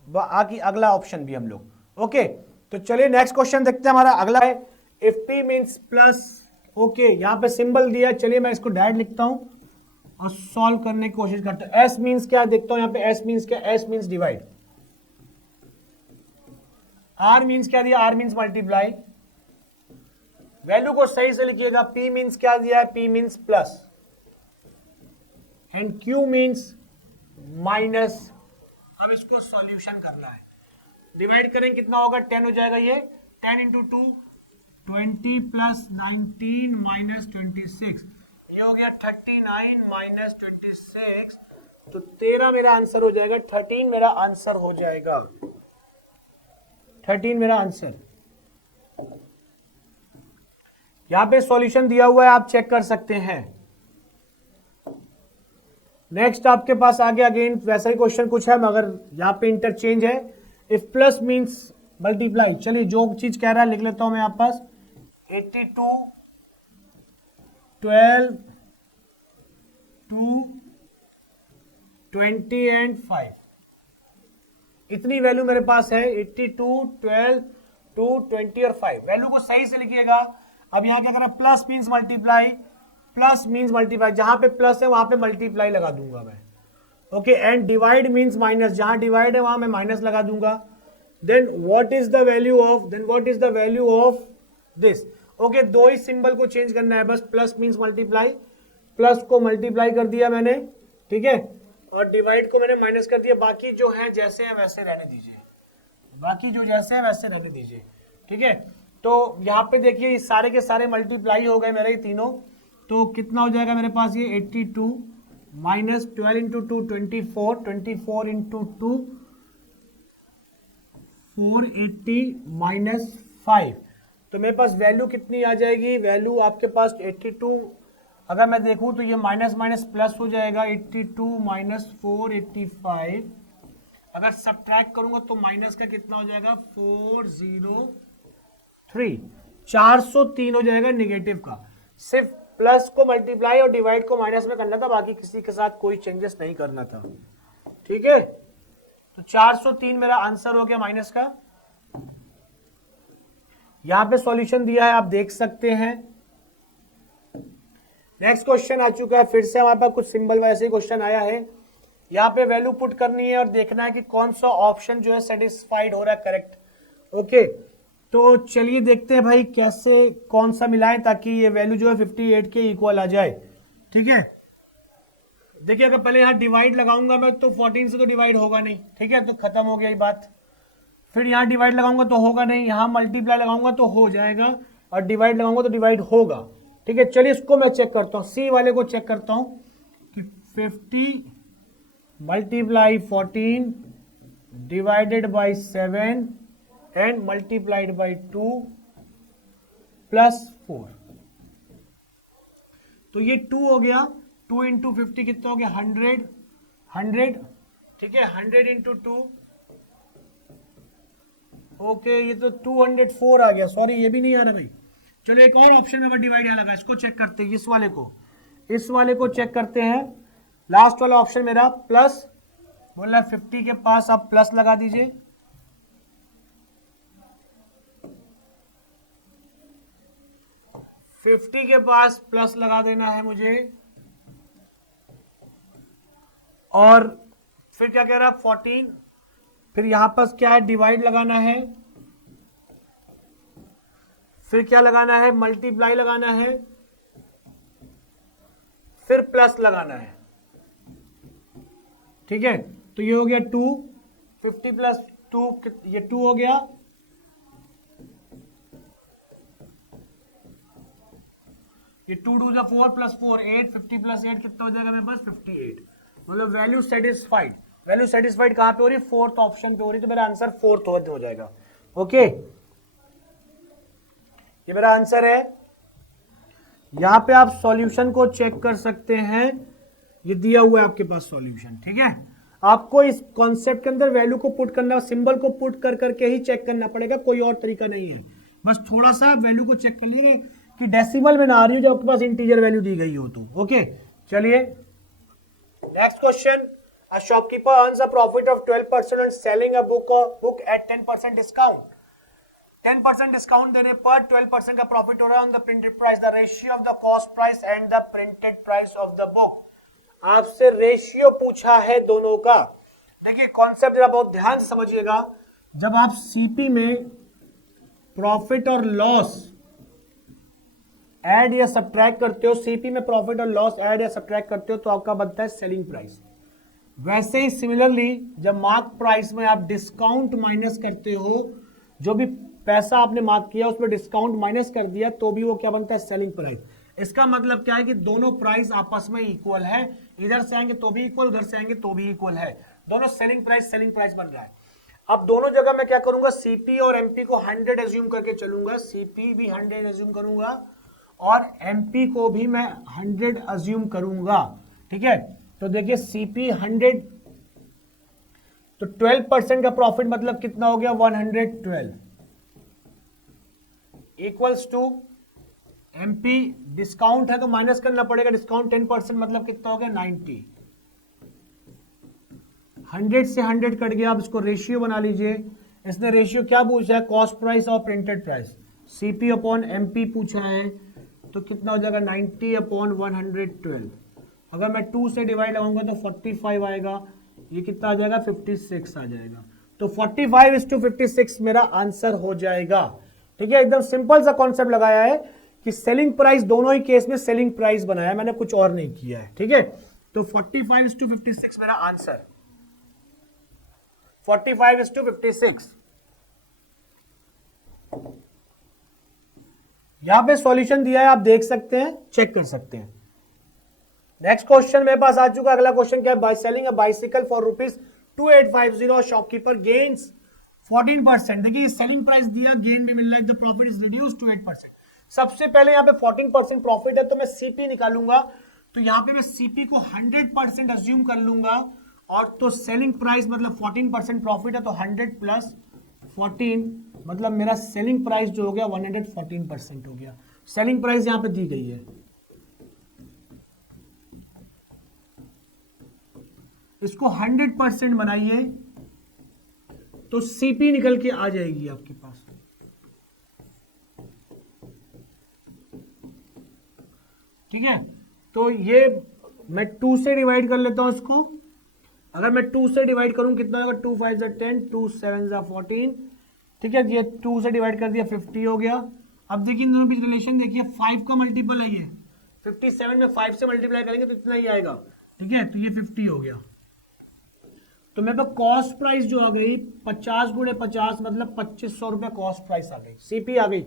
बाकी अगला ऑप्शन भी हम लोग। ओके, तो चलिए नेक्स्ट क्वेश्चन देखते हैं, हमारा अगला है if p means plus. Okay, यहां पे सिंबल दिया, चलिए मैं इसको डायरेक्ट लिखता हूं और सॉल्व करने की कोशिश करते हैं। s मींस क्या देखता हूं, यहां पे s मींस क्या, s means divide, r means क्या दिया, r मींस मल्टीप्लाई। वैल्यू को सही से लिखिएगा, p मींस क्या दिया है, p means plus and q means minus. अब इसको सॉल्यूशन करना है, डिवाइड करें कितना होगा, 10 हो जाएगा। ये 10 इंटू 2 20 प्लस 19 माइनस 26, ये हो गया 39 माइनस 26, तो 13 मेरा आंसर हो जाएगा, 13 मेरा आंसर हो जाएगा, 13 मेरा आंसर। यहां पे सॉल्यूशन दिया हुआ है, आप चेक कर सकते हैं। नेक्स्ट आपके पास आगे अगेन वैसा ही क्वेश्चन कुछ है, मगर यहां पे इंटरचेंज है। इफ प्लस मींस मल्टीप्लाई, चलिए जो चीज कह रहा है लिख लेता हूं मैं, आप पास 82 12 2 20 एंड 5, इतनी वैल्यू मेरे पास है, 82 12 2 20 और 5। वैल्यू को सही से लिखिएगा। अब यहां क्या करना, plus means multiply, plus means multiply, जहां पे प्लस है वहां पे मल्टीप्लाई लगा दूंगा मैं। Okay, and divide means minus, जहां डिवाइड है वहां मैं माइनस लगा दूंगा. Then what is the value of this. Okay, दो ही सिंबल को चेंज करना है बस. प्लस मीन्स मल्टीप्लाई, प्लस को मल्टीप्लाई कर दिया मैंने, ठीक है, और डिवाइड को मैंने माइनस कर दिया. बाकी जो है जैसे है वैसे रहने दीजिए, ठीक है. तो यहाँ पे देखिए ये सारे के सारे मल्टीप्लाई हो गए मेरे तीनों. तो कितना हो जाएगा मेरे पास, ये 82 माइनस 12 इंटू 2 24 इंटू 2 480 माइनस 5. तो मेरे पास वैल्यू कितनी आ जाएगी, वैल्यू आपके पास 82. अगर मैं देखूं तो ये माइनस माइनस प्लस हो जाएगा. 82 माइनस 485, अगर सब्ट्रैक्ट करूंगा तो माइनस का कितना हो जाएगा, 403. 403 हो जाएगा निगेटिव का. सिर्फ प्लस को मल्टीप्लाई और डिवाइड को माइनस में करना था, बाकी किसी के साथ कोई चेंजेस नहीं करना था, ठीक है. तो 403 मेरा आंसर हो गया माइनस का. यहां पे सॉल्यूशन दिया है, आप देख सकते हैं. नेक्स्ट क्वेश्चन आ चुका है, फिर से हमारे पास कुछ सिंबल वैसे ही क्वेश्चन आया है. यहाँ पे वैल्यू पुट करनी है और देखना है कि कौन सा ऑप्शन जो है सेटिस्फाइड हो रहा है करेक्ट. ओके, तो चलिए देखते हैं भाई कैसे कौन सा मिलाएं ताकि ये वैल्यू जो है 58 के इक्वल आ जाए, ठीक है. देखिए अगर पहले यहाँ डिवाइड लगाऊंगा मैं तो 14 से तो डिवाइड होगा नहीं, ठीक है, तो खत्म हो गया ये बात. फिर यहाँ डिवाइड लगाऊंगा तो होगा नहीं, यहाँ मल्टीप्लाई लगाऊंगा तो हो जाएगा, और डिवाइड लगाऊंगा तो डिवाइड होगा, ठीक है. चलिए इसको मैं चेक करता हूँ, सी वाले को चेक करता हूँ कि 50 multiply 14 divided by 7 and multiplied by 2 plus 4. तो ये 2 हो गया. 2 इंटू 50 कितना हो गया, 100, ठीक है. 100 इंटू 2, ओके, ये तो 204 आ गया. सॉरी ये भी नहीं आ रहा भाई. चलो एक और ऑप्शन में डिवाइड यहाँ लगा, इसको चेक करते हैं. इस वाले को चेक करते हैं. लास्ट वाला ऑप्शन मेरा प्लस बोल रहा है, 50 के पास आप प्लस लगा दीजिए. फिफ्टी के पास प्लस लगा देना है मुझे, और फिर क्या कह रहा है 14. फिर यहां पर क्या है, डिवाइड लगाना है. फिर क्या लगाना है, मल्टीप्लाई लगाना है. फिर प्लस लगाना है, ठीक है. तो ये हो गया 2, 50 प्लस 2, ये 2 हो गया. ये 2 2 जा 4 प्लस 4 8, 50 प्लस 8 कितना हो जाएगा मेरे पास, 58. मतलब वैल्यू सेटिस्फाइड. वैल्यू सेटिस्फाइड कहां पे हो रही है, फोर्थ ऑप्शन पे हो रही है. तो मेरा आंसर फोर्थ हो जाएगा. ओके, ये मेरा आंसर है. यहां पे आप सॉल्यूशन को चेक कर सकते हैं, ये दिया हुआ है आपके पास सॉल्यूशन, ठीक है. आपको इस कॉन्सेप्ट के अंदर वैल्यू को पुट करना, सिंबल को पुट कर करके ही चेक करना पड़ेगा, कोई और तरीका नहीं है. बस थोड़ा सा वैल्यू को चेक कर लीजिए कि डेसिमल में ना आ रही हो, जब आपके पास इंटीजर वैल्यू दी गई हो तो. ओके, चलिए next question. A shopkeeper earns a profit of 12% on selling a book at 10% discount. 10% discount देने पर 12% का प्रॉफिट हो रहा है on the printed price. The ratio of the cost price and the printed price of the book. आपसे ratio पूछा है दोनों का. देखिए कॉन्सेप्ट जरा बहुत ध्यान से समझिएगा. जब आप सीपी में प्रॉफिट और लॉस ऐड या सब्ट्रैक्ट करते हो, सीपी में प्रॉफिट और लॉस ऐड या सब्ट्रैक्ट करते हो तो आपका बनता है सेलिंग प्राइस. वैसे ही सिमिलरली जब मार्क प्राइस में आप डिस्काउंट माइनस करते हो, जो भी पैसा आपने मार्क किया उसमें डिस्काउंट माइनस कर दिया तो भी वो क्या बनता है, सेलिंग प्राइस. इसका मतलब क्या है कि दोनों प्राइस आपस में इक्वल है. इधर से आएंगे तो भी इक्वल, उधर से आएंगे तो भी इक्वल है. दोनों सेलिंग प्राइस बन रहा है. अब दोनों जगह मैं क्या करूंगा, सीपी और एमपी को 100 एज्यूम करके चलूंगा. सीपी भी 100 एज्यूम करूंगा और एमपी को भी मैं 100 एज्यूम करूंगा, ठीक है. तो देखिए सीपी 100, तो 12% का प्रॉफिट मतलब कितना हो गया, 112 इक्वल्स टू एमपी. डिस्काउंट है तो माइनस करना पड़ेगा. डिस्काउंट 10% मतलब कितना हो गया, 90. 100 से 100 कट गया. अब इसको रेशियो बना लीजिए. इसने रेशियो क्या पूछा है, कॉस्ट प्राइस और printed price. CP upon MP पूछा है तो कितना हो जाएगा, 90 अपॉन 112. अगर मैं 2 से डिवाइड लगाऊंगा तो 45 आएगा, ये कितना आ जाएगा 56 आ जाएगा। तो 45:56 मेरा आंसर हो जाएगा। ठीक है, एकदम सिंपल सा कॉन्सेप्ट लगाया है कि सेलिंग प्राइस, दोनों ही केस में सेलिंग प्राइस बनाया, मैंने कुछ और नहीं किया है। ठीक है, तो 45:56 मेरा आंसर, 45:56। यहां पे सॉल्यूशन दिया है, आप देख सकते हैं, चेक कर सकते हैं। नेक्स्ट क्वेश्चन मेरे पास आ चुका। अगला क्वेश्चन क्या है? By selling a bicycle for ₹2850 shopkeeper gains 14%। देखिए सेलिंग प्राइस दिया, गेन भी मिल रहा है, the profit is reduce to 8%। सबसे पहले यहाँ पे 14% प्रॉफिट है, तो मैं सीपी निकालूंगा। तो यहाँ पे मैं सीपी को 100% अज्यूम कर लूंगा, और तो सेलिंग प्राइस मतलब 14% प्रॉफिट है, तो 100 प्लस 14 मतलब मेरा सेलिंग प्राइस जो हो गया 114% हो गया। सेलिंग प्राइस यहाँ पे दी गई है, इसको 100% बनाइए तो सीपी निकल के आ जाएगी आपके पास। ठीक है, तो ये मैं 2 से डिवाइड कर लेता हूं इसको। अगर मैं 2 से डिवाइड करूं कितना होगा? 2 5 10, 2 7 14। ठीक है, ये 2 से डिवाइड कर दिया 50 हो गया। अब देखिए इन दोनों बीच रिलेशन देखिए, 5 का मल्टीपल है ये, 57 में 5 से मल्टीप्लाई करेंगे तो इतना ही आएगा। ठीक है, तो ये 50 हो गया। तो मेरे पास कॉस्ट प्राइस जो आ गई 50 × 50 मतलब 2500 रुपए कॉस्ट प्राइस आ गई, सीपी आ गई।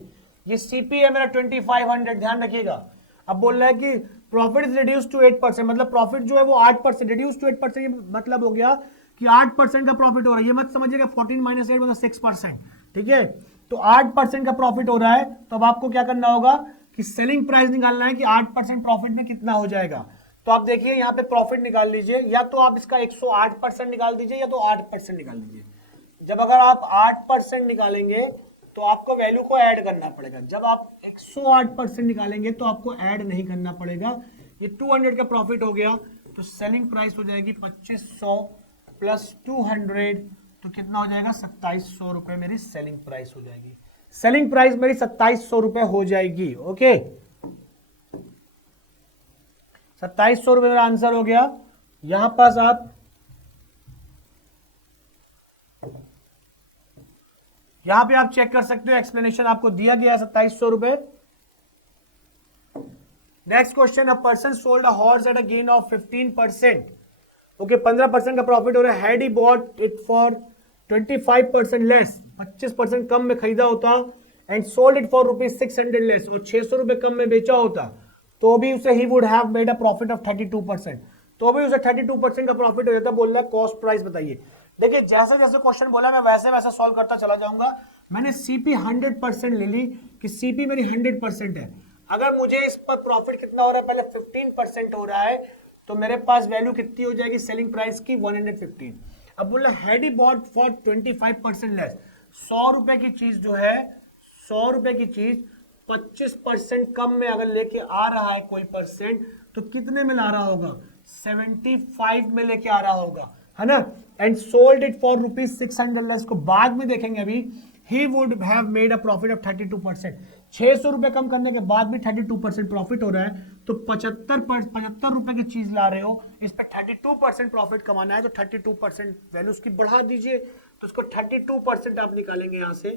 ये सीपी है मेरा 2500, ध्यान रखिएगा। अब बोल रहा है कि प्रॉफिट इज रिड्यूस टू 8%, मतलब प्रॉफिट जो है वो 8%, रिड्यूस टू 8%, मतलब हो गया कि 8% का प्रॉफिट हो रहा है। ये मत समझिएगा 14 - 8 मतलब 6%। ठीक है, तो 8% का प्रॉफिट हो रहा है, तो अब आपको क्या करना होगा कि सेलिंग प्राइस निकालना है कि 8% प्रॉफिट में कितना हो जाएगा। तो आप देखिए यहाँ पे प्रॉफिट निकाल लीजिए, या तो आप इसका 108% निकाल दीजिए या तो 8% निकाल दीजिए। जब अगर आप 8% निकालेंगे तो आपको वैल्यू को ऐड करना पड़ेगा, जब आप 108% निकालेंगे तो आपको ऐड नहीं करना पड़ेगा। ये 200 का प्रॉफिट हो गया, तो सेलिंग प्राइस हो जाएगी 2500 प्लस 200, तो कितना हो जाएगा 2700 रुपए मेरी सेलिंग प्राइस हो जाएगी। सेलिंग प्राइस मेरी 2700 रुपए हो जाएगी। ओके, 2700 रुपए मेरा आंसर हो गया। यहां पास आप यहां पे आप चेक कर सकते हो, एक्सप्लेनेशन आपको दिया गया है 2700 रुपए। Next question, a person sold a horse at a gain of 15%। Okay, 15% का प्रॉफिट हो रहा है। Had he bought it for 25% less, 25% कम में खरीदा होता, and sold it for ₹600 less, और 600 रुपए कम में बेचा होता, तो भी उसे he would have made a profit of 32%, तो भी उसे 32% का प्रॉफिट हो जाता। बोल रहा है कॉस्ट प्राइस बताइए। देखिए जैसे जैसे क्वेश्चन बोला मैं वैसे वैसे सॉल्व करता चला जाऊंगा। मैंने सीपी 100% ले ली कि सीपी मेरी 100% है। अगर मुझे इस पर प्रॉफिट कितना हो रहा है, पहले 15% हो रहा है, तो मेरे पास वैल्यू कितनी हो जाएगी सेलिंग प्राइस की 115। अब बोला had he bought for 25% less, 100 रुपए की चीज जो है, 100 रुपए की चीज 25% कम में अगर लेके आ रहा है कोई परसेंट, तो कितने में ला रहा होगा? 75 में लेके आ रहा होगा, है ना। And sold it for ₹600 less, को बाद में देखेंगे अभी। He would have made a profit of 32%। 600 रुपए कम करने के बाद भी 32% प्रॉफिट हो रहा है, तो 75 रुपए की चीज ला रहे हो, इस पर 32% प्रॉफिट कमाना है, तो 32% वैल्यू उसकी बढ़ा दीजिए, तो उसको 32% आप निकालेंगे यहां से।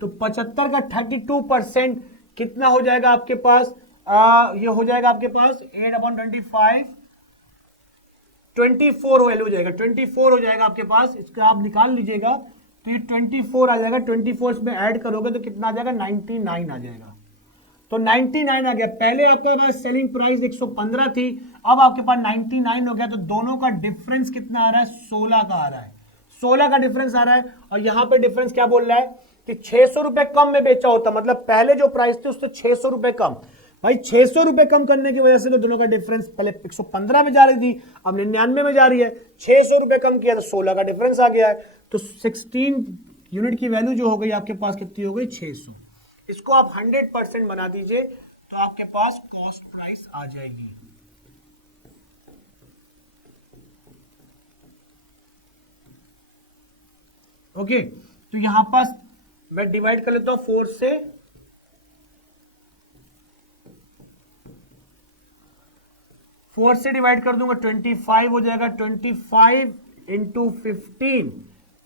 तो 75 का 32% कितना हो जाएगा आपके पास? ये हो जाएगा आपके पास 8/25, 24 वैल्यू हो जाएगा, 24 हो जाएगा आपके पास। इसका आप निकाल लीजिएगा, तो ये 24 आ जाएगा। 24 इसमें ऐड करोगे तो कितना आ जाएगा? 99 आ जाएगा। तो 99 आ गया। पहले आपके पास सेलिंग प्राइस 115 थी, अब आपके पास 99 हो गया। तो दोनों का डिफरेंस कितना आ रहा है? 16 का आ रहा है, 16 का डिफरेंस आ रहा है। और यहां पे डिफरेंस क्या बोल रहा है कि 600 रुपए कम में बेचा होता, मतलब पहले जो प्राइस थी उससे 600 रुपए कम। भाई 600 रुपए कम करने की वजह से तो दोनों का डिफरेंस, पहले 115 में जा रही थी, अब 99 में जा रही है। 600 रुपए कम किया तो 16 का डिफरेंस आ गया है। तो 16 यूनिट की वैल्यू जो हो गई आपके पास कितनी हो गई? 600। इसको आप 100% बना दीजिए तो आपके पास कॉस्ट प्राइस आ जाएगी। ओके, तो यहां पास मैं डिवाइड कर लेता हूं 4 से। 4 से डिवाइड कर दूंगा 25 हो जाएगा, 25 इंटू 15,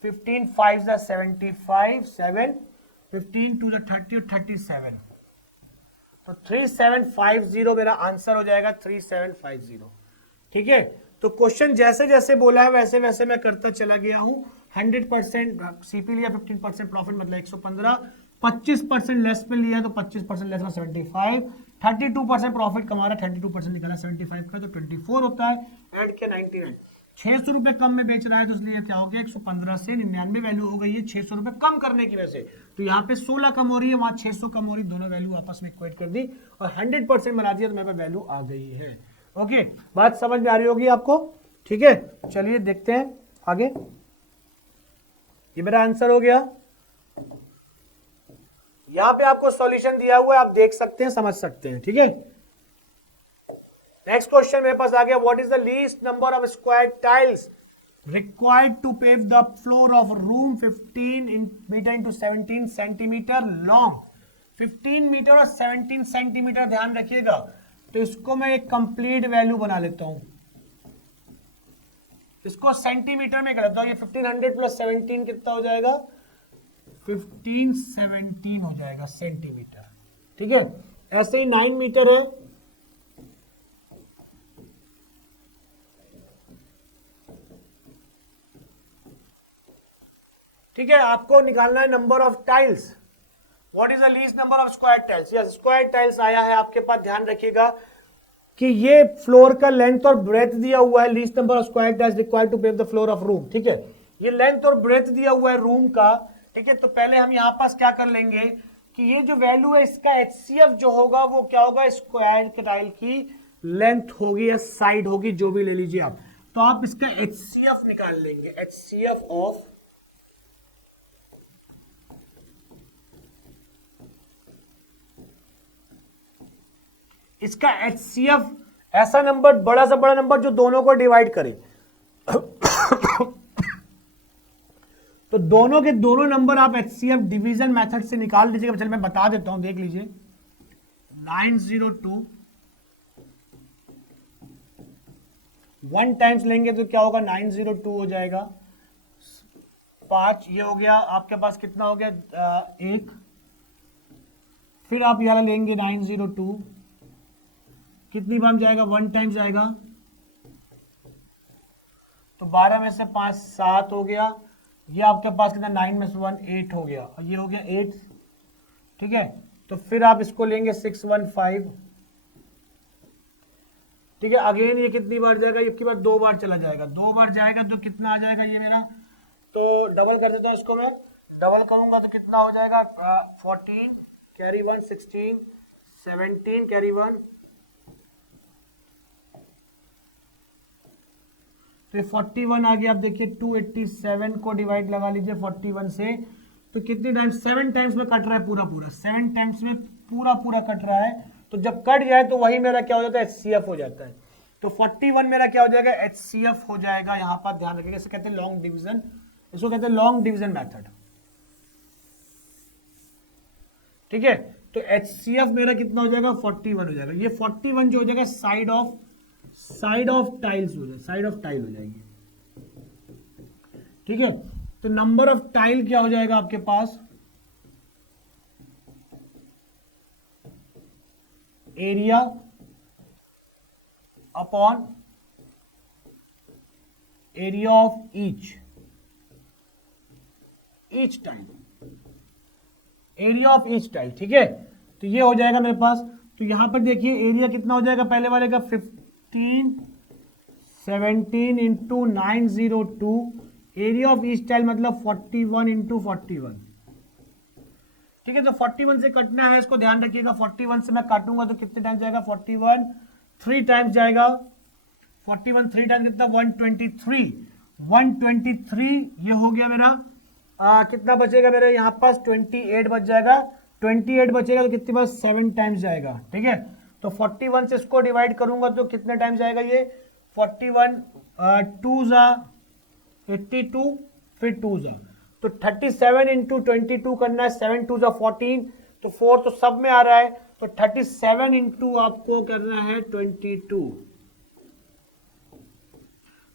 15 5 ज़ा 75, 7 15 2 ज़ा 30 और 37, तो 3750 मेरा आंसर हो जाएगा, 3750। ठीक है, तो क्वेश्चन जैसे जैसे बोला है वैसे वैसे मैं करता चला गया हूं। 100% सीपी लिया, 15% प्रॉफिट मतलब 115, 25% लेस पे लिया तो 25% लेस में 75, 32% प्रॉफिट कमा रहा, 32% निकाला 75 का तो 24 होता है, ऐड किया 99। 600 रुपए कम में बेच रहा है तो इसलिए क्या हो गया, 115 से 99 वैल्यू हो गई है 600 रुपए कम करने की वजह से। तो यहाँ पे 16 कम हो रही है, वहां 600 कम हो रही है, दोनों वैल्यू आपस में इक्वेट कर दी और 100% बना दिया तो मेरे पास वैल्यू आ गई है। ओके, बात समझ में आ रही होगी आपको। ठीक है, चलिए देखते हैं आगे। ये मेरा आंसर हो गया। यहां पे आपको सॉल्यूशन दिया हुआ है, आप देख सकते हैं, समझ सकते हैं। ठीक है, नेक्स्ट क्वेश्चन मेरे पास आ गया, what is the least number of square tiles required to pave the floor of room 15 metre into 17 centimetre long. 15 metre और 17 सेंटीमीटर ध्यान रखिएगा, तो इसको मैं एक कंप्लीट वैल्यू बना लेता हूं, इसको सेंटीमीटर में कर लेता हूं। ये 1500 प्लस 17 कितना हो जाएगा, 1517 हो जाएगा सेंटीमीटर। ठीक है, ऐसे ही 9 मीटर है, ठीक है, आपको निकालना है number of tiles. What is the least number of square tiles. Yes, square tiles आया है आपके पास, ध्यान रखिएगा कि ये फ्लोर का लेंथ और ब्रेथ दिया हुआ है, least number of square tiles required to pave the floor of room. ठीक है, ये लेंथ और ब्रेथ दिया हुआ है रूम का। ठीक है, तो पहले हम यहां पास क्या कर लेंगे कि ये जो वैल्यू है इसका एचसीएफ जो होगा वो क्या होगा, स्क्वायर टाइल की लेंथ होगी या साइड होगी, जो भी ले लीजिए आप, तो आप इसका एचसीएफ निकाल लेंगे। एचसीएफ ऑफ इसका एचसीएफ ऐसा नंबर, बड़ा से बड़ा नंबर जो दोनों को डिवाइड करे। तो दोनों के दोनों नंबर आप एचसीएफ डिवीजन मेथड से निकाल लीजिएगा। चल मैं बता देता हूं, देख लीजिए। 902 1 टाइम्स लेंगे तो क्या होगा, 902 हो जाएगा 5, ये हो गया आपके पास, कितना हो गया 1। फिर आप यहां लेंगे 902, कितनी बार जाएगा, 1 टाइम्स जाएगा, तो 12 में से 5 7 हो गया। ये आपके पास कितना, 9 में से 1 8 हो गया, और ये हो गया 8। ठीक है, तो फिर आप इसको लेंगे 615। ठीक है, अगेन ये कितनी बार जाएगा, ये बार 2 बार चला जाएगा, 2 बार जाएगा तो कितना आ जाएगा ये मेरा, तो डबल कर देता हूं इसको मैं, डबल करूंगा तो कितना हो जाएगा 14 कैरी 1 16 17 कैरी 1, तो 41 आ गया। आप देखिए 287 को डिवाइड लगा लीजिए 41 से, तो कितने टाइम्स, 7 टाइम्स में कट रहा है पूरा पूरा, 7 टाइम्स में पूरा पूरा कट रहा है। तो जब कट जाए तो वही मेरा क्या हो जाता है, एचसीएफ हो जाता है। तो 41 मेरा क्या हो जाएगा, एचसीएफ हो जाएगा। यहां पर ध्यान रखिएगा, इसे कहते हैं लॉन्ग डिवीजन, इसको कहते हैं लॉन्ग डिवीजन मेथड। ठीक है, तो एचसीएफ मेरा कितना हो जाएगा, 41 हो जाएगा। ये 41 जो हो जाएगा साइड ऑफ टाइल्स हो जाएगा, साइड ऑफ टाइल हो जाएगी। ठीक है, तो नंबर ऑफ टाइल क्या हो जाएगा आपके पास, area upon area of each tile, area of each tile. ठीक है, तो ये हो जाएगा मेरे पास। तो यहां पर देखिए एरिया कितना हो जाएगा, पहले वाले का 15 17 into 902, area of each tile मतलब 41 इंटू 41। ठीक है, तो 41 से कटना है, इसको ध्यान रखिएगा। 41 से मैं काटूंगा तो कितने टाइम जाएगा, 41 3 टाइम्स जाएगा, 41 3 टाइम्स कितना, 123 ये हो गया मेरा। कितना बचेगा मेरे यहाँ पास, 28 बच जाएगा। 28 बचेगा तो कितनी बार, 7 टाइम्स जाएगा। ठीक है, तो 41 से इसको डिवाइड करूंगा तो कितने टाइम्स जाएगा ये, 41 2 जा 82, फिर 2 जा, तो 37 इंटू 22 करना है, 7 2 जा 14, तो 4 तो सब में आ रहा है, तो 37 इंटू आपको करना है 22।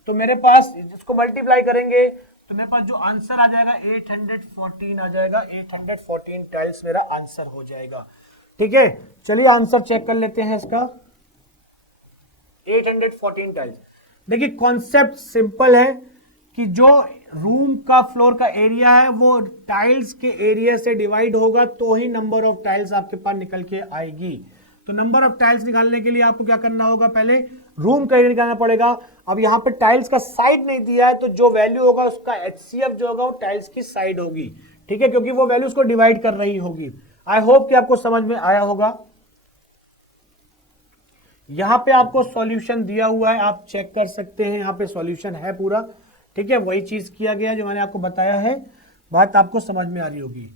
तो मेरे पास इसको मल्टीप्लाई करेंगे तो मेरे पास जो आंसर आ जाएगा 814 आ जाएगा, 814 टाइल्स मेरा आंसर हो जाएगा। ठीक है, चलिए आंसर चेक कर लेते हैं इसका। 814 टाइल्स। देखिए कॉन्सेप्ट सिंपल है कि जो रूम का फ्लोर का एरिया है वो टाइल्स के एरिया से डिवाइड होगा तो ही नंबर ऑफ टाइल्स आपके पास निकल के आएगी। तो नंबर ऑफ टाइल्स निकालने के लिए आपको क्या करना होगा, पहले रूम का एरिया निकालना पड़ेगा। अब यहाँ पे टाइल्स का साइड नहीं दिया है तो जो वैल्यू होगा उसका HCF जो होगा वो टाइल्स की साइड होगी। ठीक है, क्योंकि वो वैल्यू उसको डिवाइड कर रही होगी। आई होप कि आपको समझ में आया होगा। यहां पे आपको सॉल्यूशन दिया हुआ है, आप चेक कर सकते हैं, यहां पे सॉल्यूशन है पूरा। ठीक है, वही चीज किया गया जो मैंने आपको बताया है, बात आपको समझ में आ रही होगी।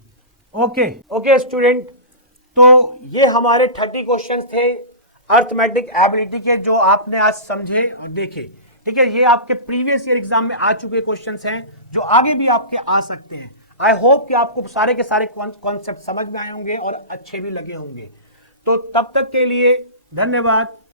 ओके स्टूडेंट, तो ये हमारे 30 क्वेश्चन थे अर्थमेटिक एबिलिटी के जो आपने आज समझे और देखे। ठीक है, ये आपके प्रीवियस ईयर एग्जाम में आ चुके क्वेश्चंस हैं जो आगे भी आपके आ सकते हैं। आई होप कि आपको सारे के सारे कॉन्सेप्ट समझ में आए होंगे और अच्छे भी लगे होंगे। तो तब तक के लिए धन्यवाद।